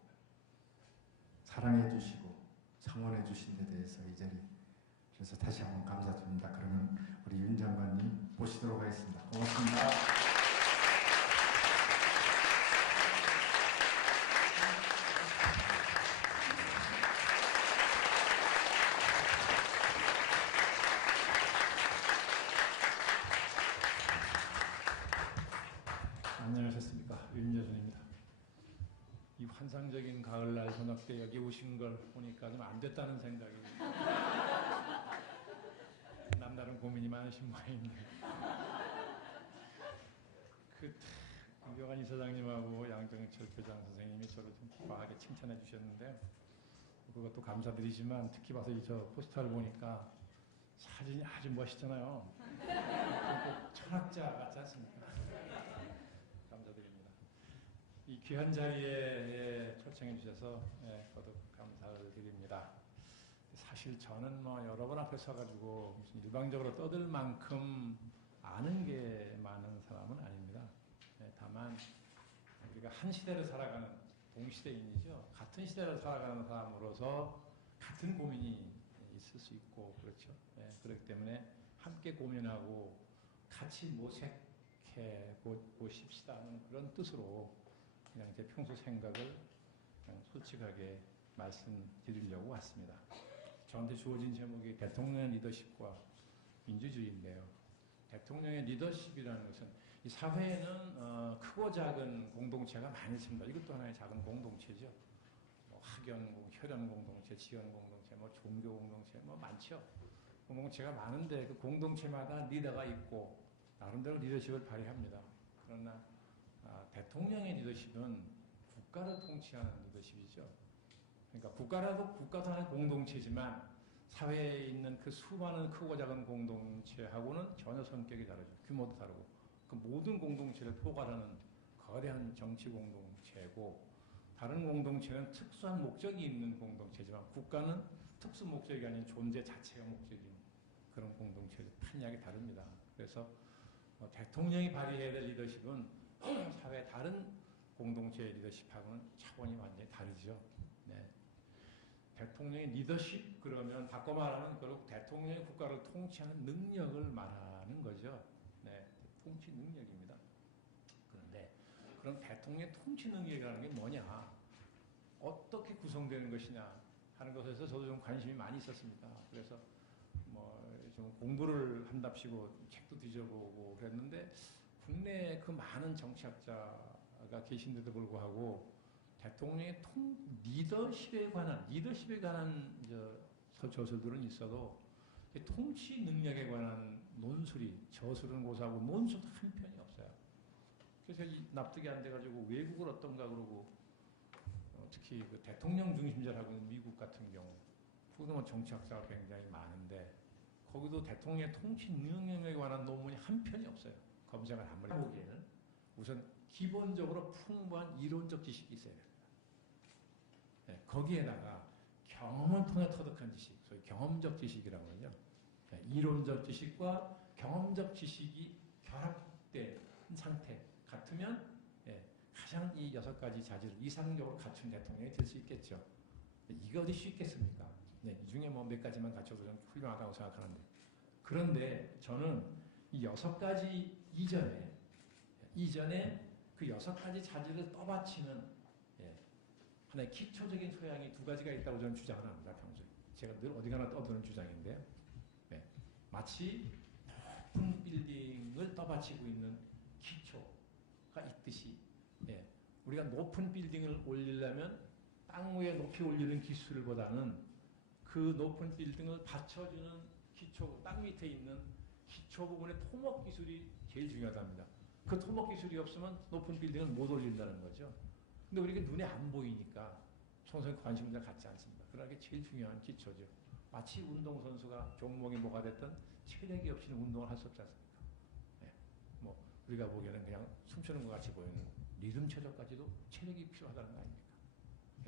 사랑해 주시고 성원해 주신 데 대해서 이 자리 그래서 다시 한번 감사드립니다. 그러면 우리 윤 장관님 모시도록 하겠습니다. 고맙습니다. 안녕하셨습니까? 윤여준입니다. 이 환상적인 가을날 저녁 때 여기 오신 걸 보니까 좀 안 됐다는 생각이 남다른 고민이 많으신 모양입니다. 김병환 이사장님하고 양정철 교장 선생님이 저를 좀 과하게 칭찬해 주셨는데요. 그것도 감사드리지만 특히 봐서 저 포스터를 보니까 사진이 아주 멋있잖아요. 철학자 같지 않습니까? 감사드립니다. 이 귀한 자리에 초청해 주셔서 거듭 감사를 드립니다. 사실 저는 뭐 여러분 앞에 서가지고 무슨 일방적으로 떠들 만큼 아는 게 많은 사람은 아닙니다. 다만 우리가 한 시대를 살아가는 동시대인이죠. 같은 시대를 살아가는 사람으로서 같은 고민이 있을 수 있고 그렇죠. 그렇기 때문에 함께 고민하고 같이 모색해 보십시다 하는 그런 뜻으로 그냥 제 평소 생각을 그냥 솔직하게 말씀드리려고 왔습니다. 저한테 주어진 제목이 대통령의 리더십과 민주주의인데요. 대통령의 리더십이라는 것은 이 사회에는 크고 작은 공동체가 많이 있습니다. 이것도 하나의 작은 공동체죠. 뭐 학연, 혈연 공동체, 지연 공동체, 뭐 종교 공동체, 뭐 많죠. 공동체가 많은데 그 공동체마다 리더가 있고 나름대로 리더십을 발휘합니다. 그러나 대통령의 리더십은 국가를 통치하는 리더십이죠. 그러니까 국가도 하나의 공동체지만 사회에 있는 그 수많은 크고 작은 공동체하고는 전혀 성격이 다르죠. 규모도 다르고 그 모든 공동체를 포괄하는 거대한 정치 공동체고 다른 공동체는 특수한 목적이 있는 공동체지만 국가는 특수 목적이 아닌 존재 자체가 목적인 그런 공동체를 판이하게 다릅니다. 그래서 대통령이 발휘해야 될 리더십은 사회 다른 공동체 리더십하고는 차원이 완전히 다르죠. 네. 대통령의 리더십 그러면 바꿔 말하면 결국 대통령이 국가를 통치하는 능력을 말하는 거죠. 네. 통치 능력입니다. 그런데 그럼 대통령의 통치 능력이라는 게 뭐냐? 어떻게 구성되는 것이냐 하는 것에서 저도 좀 관심이 많이 있었습니다. 그래서 뭐 좀 공부를 한답시고 책도 뒤져보고 그랬는데 국내에 그 많은 정치학자가 계신데도 불구하고 대통령의 리더십에 관한 저술들은 있어도 통치 능력에 관한 논술이 저술은 고사하고 논술도 한 편이 없어요. 그래서 납득이 안 돼가지고 외국을 어떤가 그러고 특히 그 대통령 중심제라고 하는 미국 같은 경우 그동안 정치학자가 굉장히 많은데 거기도 대통령의 통치 능력에 관한 논문이 한 편이 없어요. 검색을 아무리 보기에는 우선 기본적으로 풍부한 이론적 지식이 있어야 됩니다. 네, 거기에다가 경험을 통해 터득한 지식, 소위 경험적 지식이라고 하죠. 네, 이론적 지식과 경험적 지식이 결합된 상태 같으면 가장 이 6가지 자질을 이상적으로 갖춘 대통령이 될 수 있겠죠. 이게 어디 쉽겠습니까? 네, 이 중에 뭐 몇 가지만 갖춰도 좀 훌륭하다고 생각하는데. 그런데 저는 이 6가지 이전에 그 6가지 자질을 떠받치는 하나의 기초적인 소양이 2가지가 있다고 저는 주장을 합니다. 평소에. 제가 늘 어디 가나 떠드는 주장인데요. 네, 마치 높은 빌딩을 떠받치고 있는 기초가 있듯이 우리가 높은 빌딩을 올리려면 땅 위에 높이 올리는 기술보다는 그 높은 빌딩을 받쳐주는 기초, 땅 밑에 있는 기초 부분의 토목 기술이 제일 중요하답니다. 그 토목 기술이 없으면 높은 빌딩을 못 올린다는 거죠. 근데 우리가 눈에 안 보이니까 평소에 관심을 갖지 않습니다. 그러나 그게 제일 중요한 기초죠. 마치 운동선수가 종목이 뭐가 됐든 체력이 없이는 운동을 할 수 없지 않습니까? 뭐 우리가 보기에는 그냥 춤추는 것 같이 보이는 리듬 체력까지도 체력이 필요하다는 거 아닙니까?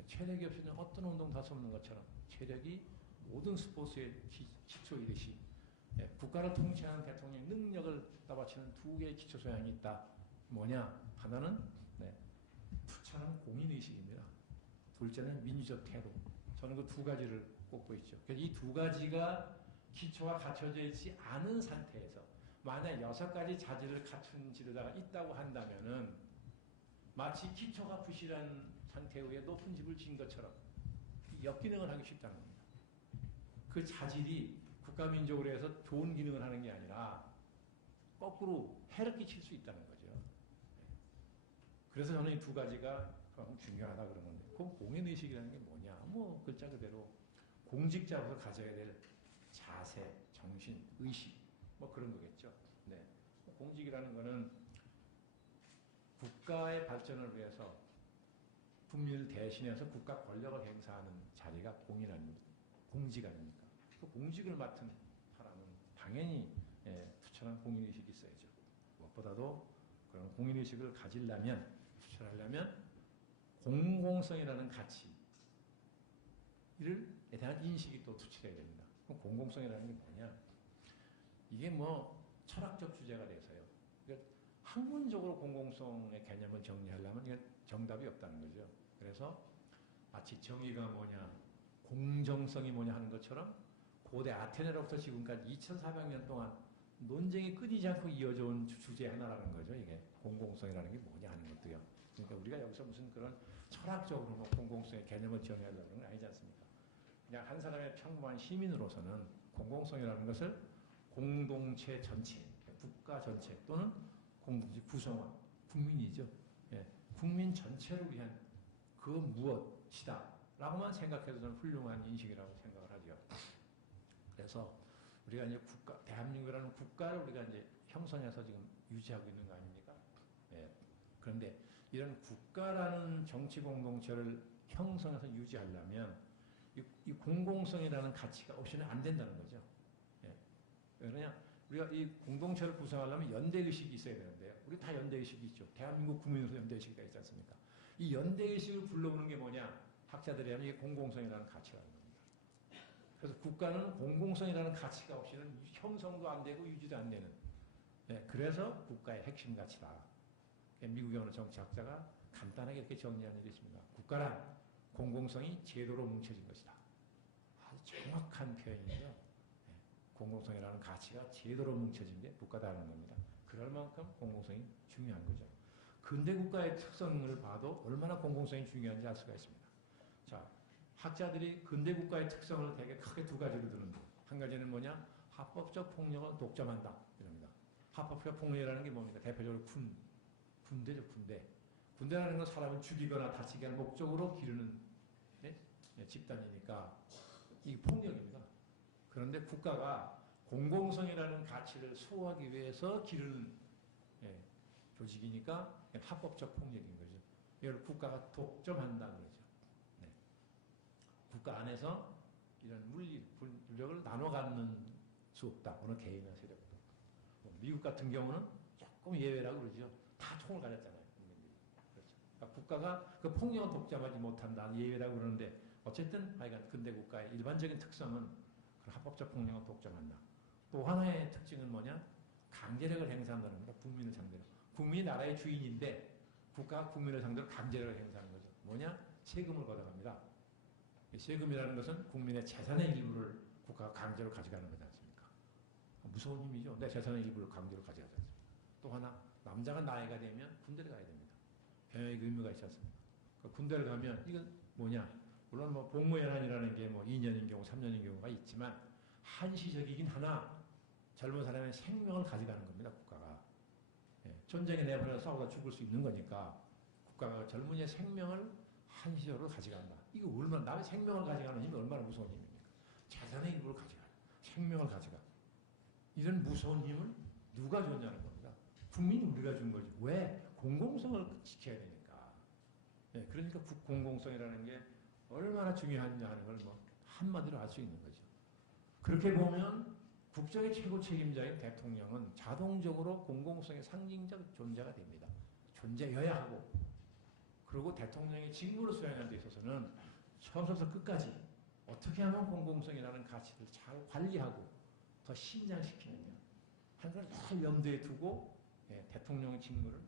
체력이 없이는 어떤 운동도 할 수 없는 것처럼 체력이 모든 스포츠의 기초이듯이 국가를 통치하는 대통령의 능력을 따바치는 2개의 기초 소양이 있다. 뭐냐? 하나는 투철한 공인의식입니다. 둘째는 민주적 태도. 저는 그 2가지를 꼽고 있죠. 그래서 이 2가지가 기초가 갖춰져 있지 않은 상태에서 만약 6가지 자질을 갖춘 지도자가 있다고 한다면은 마치 기초가 부실한 상태 후에 높은 집을 지은 것처럼 역기능을 하기 쉽다는 겁니다. 그 자질이 국가민족으로 해서 좋은 기능을 하는 게 아니라 거꾸로 해를 끼칠 수 있다는 거죠. 그래서 저는 이 2가지가 중요하다 그런 건데 그 공인의식이라는 게 뭐냐? 뭐 글자 그대로 공직자로서 가져야 될 자세, 정신, 의식 뭐 그런 거겠죠. 네. 공직이라는 거는 국가의 발전을 위해서 국민을 대신해서 국가 권력을 행사하는 자리가 공직 아닙니까? 그 공직을 맡은 사람은 당연히 투철한 공인의식이 있어야죠. 무엇보다도 그런 공인의식을 가지려면, 투철하려면 공공성이라는 가치에 대한 인식이 또 투철해야 됩니다. 그럼 공공성이라는 게 뭐냐? 이게 뭐 철학적 주제가 돼서요. 그러니까 학문적으로 공공성의 개념을 정리하려면 이게 정답이 없다는 거죠. 그래서 마치 정의가 뭐냐, 공정성이 뭐냐 하는 것처럼 고대 아테네로부터 지금까지 2400년 동안 논쟁이 끊이지 않고 이어져 온 주제 하나라는 거죠. 이게 공공성이라는 게 뭐냐 하는 것도요. 그러니까 우리가 여기서 무슨 그런 철학적으로 뭐 공공성의 개념을 정의하려는 건 아니지 않습니까? 그냥 한 사람의 평범한 시민으로서는 공공성이라는 것을 공동체 전체, 국가 전체 또는 공동체 구성원, 국민이죠. 국민 전체를 위한 그 무엇이다 라고만 생각해도 저는 훌륭한 인식이라고 생각을 하죠. 그래서 우리가 이제 대한민국이라는 국가를 우리가 이제 형성해서 지금 유지하고 있는 거 아닙니까? 그런데 이런 국가라는 정치 공동체를 형성해서 유지하려면 이 공공성이라는 가치가 없이는 안 된다는 거죠. 왜냐? 우리가 이 공동체를 구성하려면 연대의식이 있어야 되는데요. 우리 다 연대의식이 있죠. 대한민국 국민으로서 연대의식이 있지 않습니까? 이 연대의식을 불러오는 게 뭐냐? 학자들이 하는 이게 공공성이라는 가치라는 겁니다. 그래서 국가는 공공성이라는 가치가 없이는 형성도 안 되고 유지도 안 되는. 그래서 국가의 핵심 가치다. 미국의 어느 정치학자가 간단하게 이렇게 정리하는 일이 있습니다. 국가란 공공성이 제도로 뭉쳐진 것이다. 아주 정확한 표현이죠. 공공성이라는 가치가 제도로 뭉쳐진 게 국가다라는 겁니다. 그럴 만큼 공공성이 중요한 거죠. 근대 국가의 특성을 봐도 얼마나 공공성이 중요한지 알 수가 있습니다. 자, 학자들이 근대 국가의 특성을 되게 크게 두 가지로 드는데, 한 가지는 뭐냐? 합법적 폭력을 독점한다. 이럽니다. 합법적 폭력이라는 게 뭡니까? 대표적으로 군대죠, 군대. 군대라는 건 사람을 죽이거나 다치게 할 목적으로 기르는 집단이니까 이게 폭력입니다. 그런데 국가가 공공성이라는 가치를 수호하기 위해서 기르는 조직이니까 합법적 폭력인 거죠. 이걸 국가가 독점한다 그러죠. 네. 국가 안에서 이런 물력을 나눠 갖는 수 없다. 어느 개인이나 세력도. 미국 같은 경우는 조금 예외라고 그러죠. 다 총을 가졌잖아요. 그렇죠. 그러니까 국가가 그 폭력을 독점하지 못한다. 예외라고 그러는데 어쨌든 하여간 근대 국가의 일반적인 특성은 그런 합법적 폭력을 독점한다. 또 하나의 특징은 뭐냐? 강제력을 행사한다는 겁니다. 국민을 상대로. 국민이 나라의 주인인데 국가가 국민을 상대로 강제력을 행사하는 거죠. 뭐냐? 세금을 걷어갑니다. 세금이라는 것은 국민의 재산의 일부를 국가가 강제로 가져가는 거지 않습니까? 무서운 힘이죠. 내 재산의 일부를 강제로 가져가지 않습니까? 또 하나, 남자가 나이가 되면 군대를 가야 됩니다. 병역의 의무가 있지 않습니까? 그러니까 군대를 가면 이건 뭐냐? 물론 뭐 복무연한이라는 게 뭐 2년인 경우, 3년인 경우가 있지만 한시적이긴 하나 젊은 사람의 생명을 가져가는 겁니다. 국가가. 전쟁에 내보내서 싸우다 죽을 수 있는 거니까 국가가 젊은이의 생명을 한시적으로 가져간다. 이거 얼마나 남의 생명을 가져가는 힘이 얼마나 무서운 힘입니까? 재산의 일부를 가져가, 생명을 가져가. 이런 무서운 힘을 누가 줬냐는 겁니다. 국민이 우리가 준 거지. 왜? 공공성을 지켜야 되니까. 그러니까 공공성이라는 게 얼마나 중요하냐 하는 걸 뭐 한마디로 알 수 있는 거죠. 그렇게 보면 국정의 최고 책임자인 대통령은 자동적으로 공공성의 상징적 존재가 됩니다. 존재여야 하고, 그리고 대통령의 직무를 수행하는 데 있어서는 처음부터 끝까지 어떻게 하면 공공성이라는 가치를 잘 관리하고 더 신장시키느냐 하는 걸 늘 염두에 두고 대통령의 직무를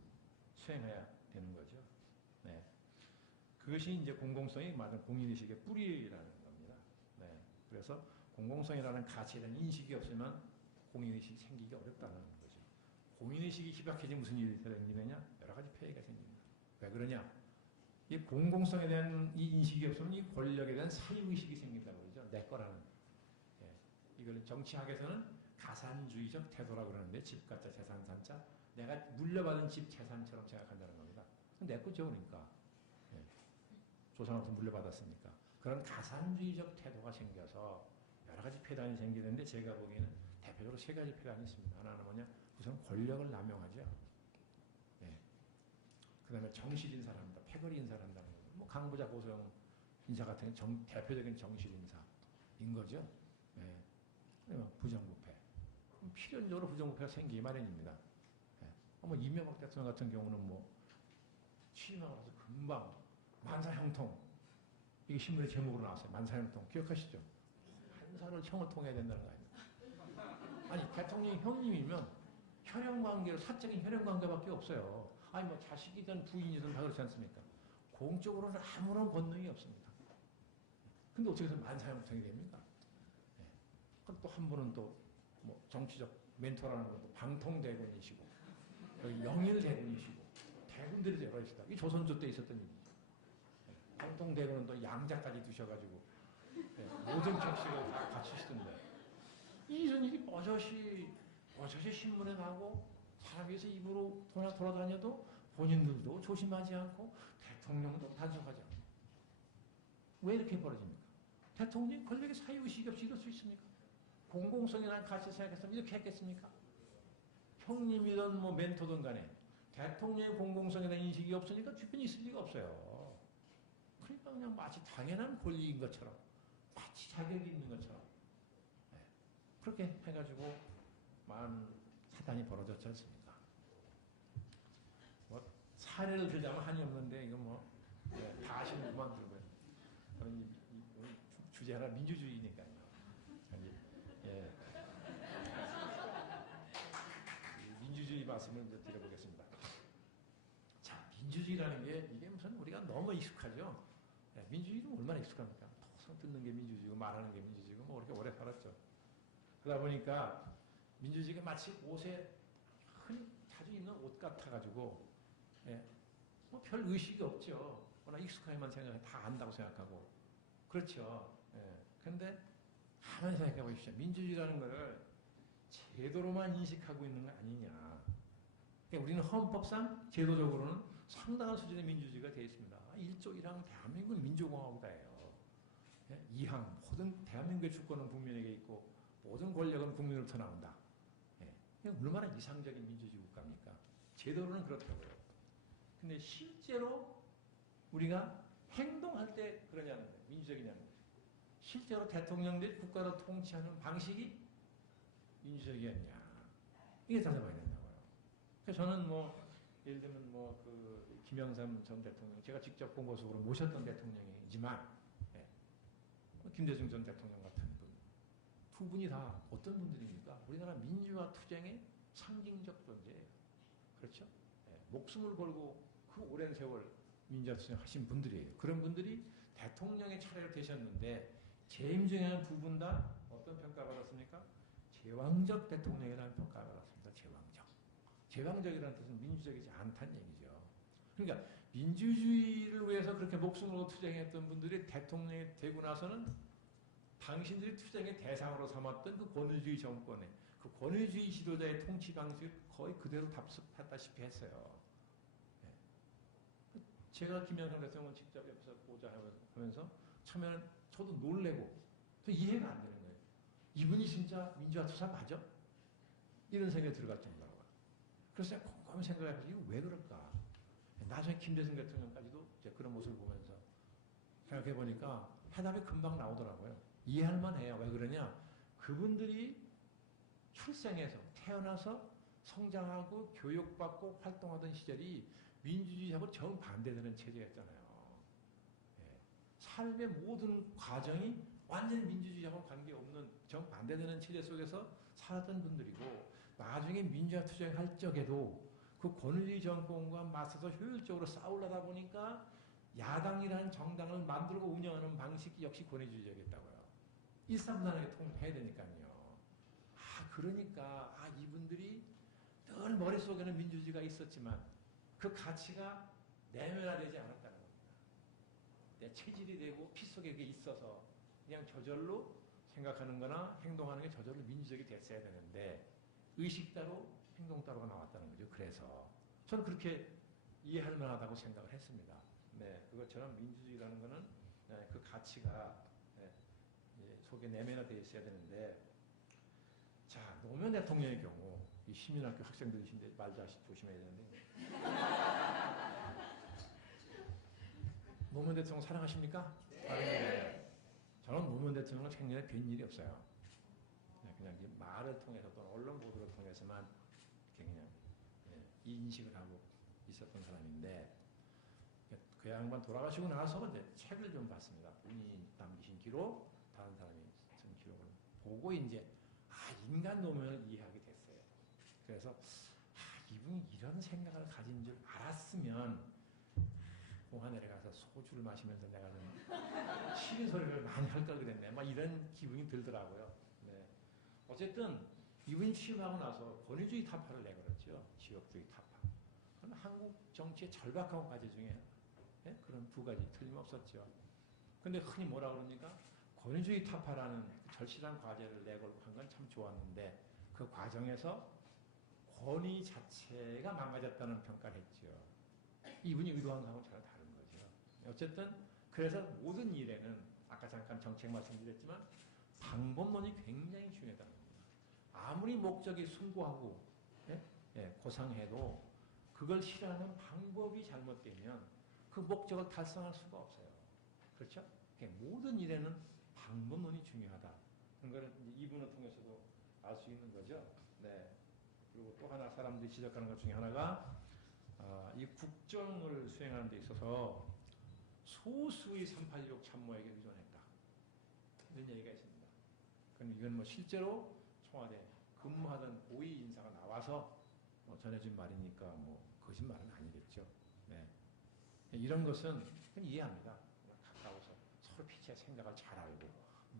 수행해야 되는 거죠. 네. 그것이 이제 공공성이 말하는 공인의식의 뿌리라는 겁니다. 네. 그래서 공공성이라는 가치에 대한 인식이 없으면 공인의식이 생기기 어렵다는 거죠. 공인의식이 희박해지면 무슨 일이 생기느냐? 여러 가지 폐해가 생깁니다. 왜 그러냐? 이 공공성에 대한 이 인식이 없으면 이 권력에 대한 사유의식이 생긴다고 그러죠. 내 거라는. 이걸 정치학에서는 가산주의적 태도라고 그러는데, 집가짜 재산산자, 내가 물려받은 집 재산처럼 생각한다는 겁니다. 내 거죠, 그러니까. 조상으로부터 물려받았으니까. 그런 가산주의적 태도가 생겨서 여러 가지 폐단이 생기는데, 제가 보기에는 대표적으로 세 가지 폐단이 있습니다. 하나는 뭐냐? 우선 권력을 남용하죠. 그 다음에 정실 인사를 합니다. 패거리 인사를 한다는 거죠. 뭐 강부자 고소영 인사 같은 대표적인 정실 인사인 거죠. 부정부패. 필연적으로 부정부패가 생기기 마련입니다. 뭐 이명박 대통령 같은 경우는 뭐 취임하고 나서 금방 만사형통, 이게 신문의 제목으로 나왔어요. 만사형통. 기억하시죠? 한사를 형을 통해야 된다는 거 아닙니까? 아니, 대통령이 형님이면 혈연관계로, 사적인 혈연관계밖에 없어요. 아니, 뭐 자식이든 부인이든 다 그렇지 않습니까? 공적으로는 아무런 권능이 없습니다. 근데 어떻게 해서 만사형통이 됩니까? 그럼 또 한 분은 또 뭐 정치적 멘토라는 것도 방통대군이시고, 여기 영일대군이시고, 대군들이 여러 있다. 이 조선조 때 있었던 일이죠. 방통대군은 또 양자까지 두셔가지고 모든 격식을 다 갖추시던데, 이런 일이 버젓이 신문에 나고 사람에서 입으로 돌아다녀도 본인들도 조심하지 않고 대통령도 단속하지 않고. 왜 이렇게 벌어집니까? 대통령이 권력의 사유의식이 없이 이럴 수 있습니까? 공공성이라는 가치 생각했으면 이렇게 했겠습니까? 형님이든 뭐 멘토든 간에 대통령의 공공성에 대한 인식이 없으니까 주변에 있을 리가 없어요. 그러니까 그냥 마치 당연한 권리인 것처럼, 마치 자격이 있는 것처럼, 그렇게 해가지고 많은 사단이 벌어졌지 않습니까? 뭐 사례를 들자면 한이 없는데 이거 뭐 다 아시는 그만 들고요. 그런 주제가 민주주의니까요. 민주주의 말씀을 이제 드려보겠습니다. 자, 민주주의라는 게 이게 너무 익숙하죠. 예, 민주주의는 얼마나 익숙합니까? 톡 듣는 게 민주주의고 말하는 게 민주주의고 뭐 그렇게 오래 살았죠. 그러다 보니까 민주주의가 마치 옷에 흔히 자주 입는 옷 같아가지고 예, 뭐 별 의식이 없죠. 워낙 익숙하게만 생각해 다 안다고 생각하고 그렇죠. 예. 그런데 가만히 생각해 보십시오. 민주주의라는 것을 제도로만 인식하고 있는 거 아니냐. 그러니까 우리는 헌법상 제도적으로는 상당한 수준의 민주주의가 되어 있습니다. 1조 1항 대한민국은 민주공화국이에요. 예? 2항 모든 대한민국의 주권은 국민에게 있고 모든 권력은 국민으로부터 나온다. 예. 얼마나 이상적인 민주주의 국가입니까? 제도로는 그렇다고요. 근데 실제로 우리가 행동할 때 그러냐는 거예요. 민주적이냐는 거예요. 실제로 대통령들이 국가를 통치하는 방식이 민주적이었냐. 이게 따져봐야 된다고요. 그래서 저는 뭐 예를 들면 뭐 그 김영삼 전 대통령 제가 직접 공보석으로 모셨던 대통령이지만 예. 김대중 전 대통령 같은 분 두 분이 다 어떤 분들입니까? 우리나라 민주화 투쟁의 상징적 존재예요. 그렇죠? 예. 목숨을 걸고 그 오랜 세월 민주화 투쟁 하신 분들이에요. 그런 분들이 대통령의 차례를 되셨는데 재임 중에 한 두 분 다 어떤 평가를 받았습니까? 제왕적 대통령이라는 평가를 받았습니다. 제왕적. 제왕적이라는 뜻은 민주적이지 않다는 얘기죠. 그러니까 민주주의를 위해서 그렇게 목숨을 걸고 투쟁했던 분들이 대통령이 되고 나서는 당신들이 투쟁의 대상으로 삼았던 그 권위주의 정권의 그 권위주의 지도자의 통치 방식을 거의 그대로 답습했다시피 했어요. 네. 제가 김영삼 대통령을 직접 옆에서 보자 하면서 처음에는 저도 놀래고 또 이해가 안 되는 거예요. 이분이 진짜 민주화 투사 맞아? 이런 생각이 들어갈 정도라고요. 그래서 제가 곰곰이 생각해보면서 이거 왜 그럴까? 나중에 김대중 대통령까지도 이제 그런 모습을 보면서 생각해보니까 해답이 금방 나오더라고요. 이해할 만해요. 왜 그러냐? 그분들이 출생해서 태어나서 성장하고 교육받고 활동하던 시절이 민주주의하고 정반대되는 체제였잖아요. 예. 삶의 모든 과정이 완전히 민주주의하고 관계없는 정반대되는 체제 속에서 살았던 분들이고 나중에 민주화 투쟁할 적에도 그 권위주의 정권과 맞서서 효율적으로 싸우려다 보니까 야당이라는 정당을 만들고 운영하는 방식이 역시 권위주의적이었다고요. 일사분란하게 통해야 되니까요. 그러니까 이분들이 늘 머릿속에는 민주주의가 있었지만 그 가치가 내면화되지 않았다는 겁니다. 내 체질이 되고 피 속에 그게 있어서 그냥 저절로 생각하는 거나 행동하는 게 저절로 민주적이 됐어야 되는데 의식 따로 행동 따로가 나왔다는 거죠. 그래서 저는 그렇게 이해할 만하다고 생각을 했습니다. 네, 그것처럼 민주주의라는 거는 네, 그 가치가 네, 속에 내면화되어 있어야 되는데 자, 노무현 대통령의 경우 이 시민학교 학생들이신데 말도 조심해야 되는데 노무현 대통령 사랑하십니까? 네. 저는 노무현 대통령은 생전에 뵌 일이 없어요. 그냥 말을 통해서 또는 언론 보도를 통해서만 그냥 인식을 하고 있었던 사람인데 그 양반 돌아가시고 나서 이제 책을 좀 봤습니다. 본인이 남기신 기록, 다른 사람이 쓴 기록을 보고 이제 인간 노무현을 이해하게 됐어요. 그래서 이분이 이런 생각을 가진 줄 알았으면 공항 내려가서 소주를 마시면서 내가 좀 시인 소리를 많이 할 걸 그랬네. 막 이런 기분이 들더라고요. 네. 어쨌든 이분이 취임하고 나서 권위주의 타파를 내걸었죠. 지역주의 타파. 그건 한국 정치의 절박한 과제 중에 그런 두 가지 틀림없었죠. 근데 흔히 뭐라 그럽니까? 권위주의 타파라는 그 절실한 과제를 내걸고 한 건 참 좋았는데 그 과정에서 권위 자체가 망가졌다는 평가를 했죠. 이분이 의도한 거하고 전혀 다른 거죠. 어쨌든 그래서 모든 일에는 아까 잠깐 정책 말씀드렸지만 방법론이 굉장히 중요하다는 겁니다. 아무리 목적이 숭고하고 고상해도 그걸 실현하는 방법이 잘못되면 그 목적을 달성할 수가 없어요. 그렇죠? 모든 일에는 방법론이 중요하다. 그런 걸 이분을 통해서도 알 수 있는 거죠. 네. 그리고 또 하나 사람들이 지적하는 것 중에 하나가 이 국정을 수행하는 데 있어서 소수의 386 참모에게 의존했다. 이런 얘기가 있습니다. 그럼 이건 뭐 실제로 청와대 근무하던 고위 인사가 나와서 전해진 말이니까 뭐 거짓말은 아니겠죠. 네. 이런 것은 이해합니다. 가까워서 서로 피치의 생각을 잘 알고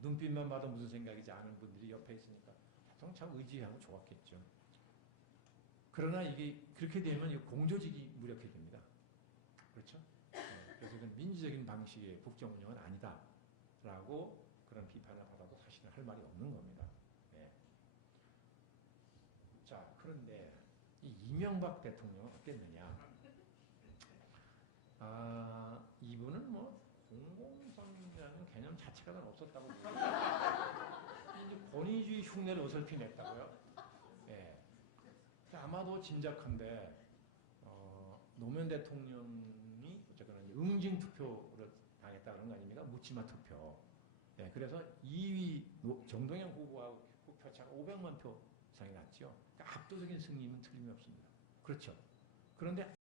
눈빛만 봐도 무슨 생각이지 않은 분들이 옆에 있으니까 보통 참 의지하고 좋았겠죠. 그러나 이게 그렇게 되면 이 공조직이 무력해집니다. 그렇죠? 그래서 이건 민주적인 방식의 국정 운영은 아니다라고 그런 비판을 받아도 사실은 할 말이 없는 겁니다. 네. 자, 그런데 이 이명박 대통령은 어땠느냐? 이분은 뭐 공공성이라는 개념 자체가 없었다고 이제 권위주의 흉내를 어설피냈다고요. 예. 아마도 짐작컨대 노무현 대통령이 어쨌거나 응징 투표를 당했다 그런 거 아닙니까? 묻지마 투표. 예. 그래서 2위 정동영 후보하고 표차가 500만 표 이상이 났죠. 그러니까 압도적인 승리는 틀림이 없습니다. 그렇죠. 그런데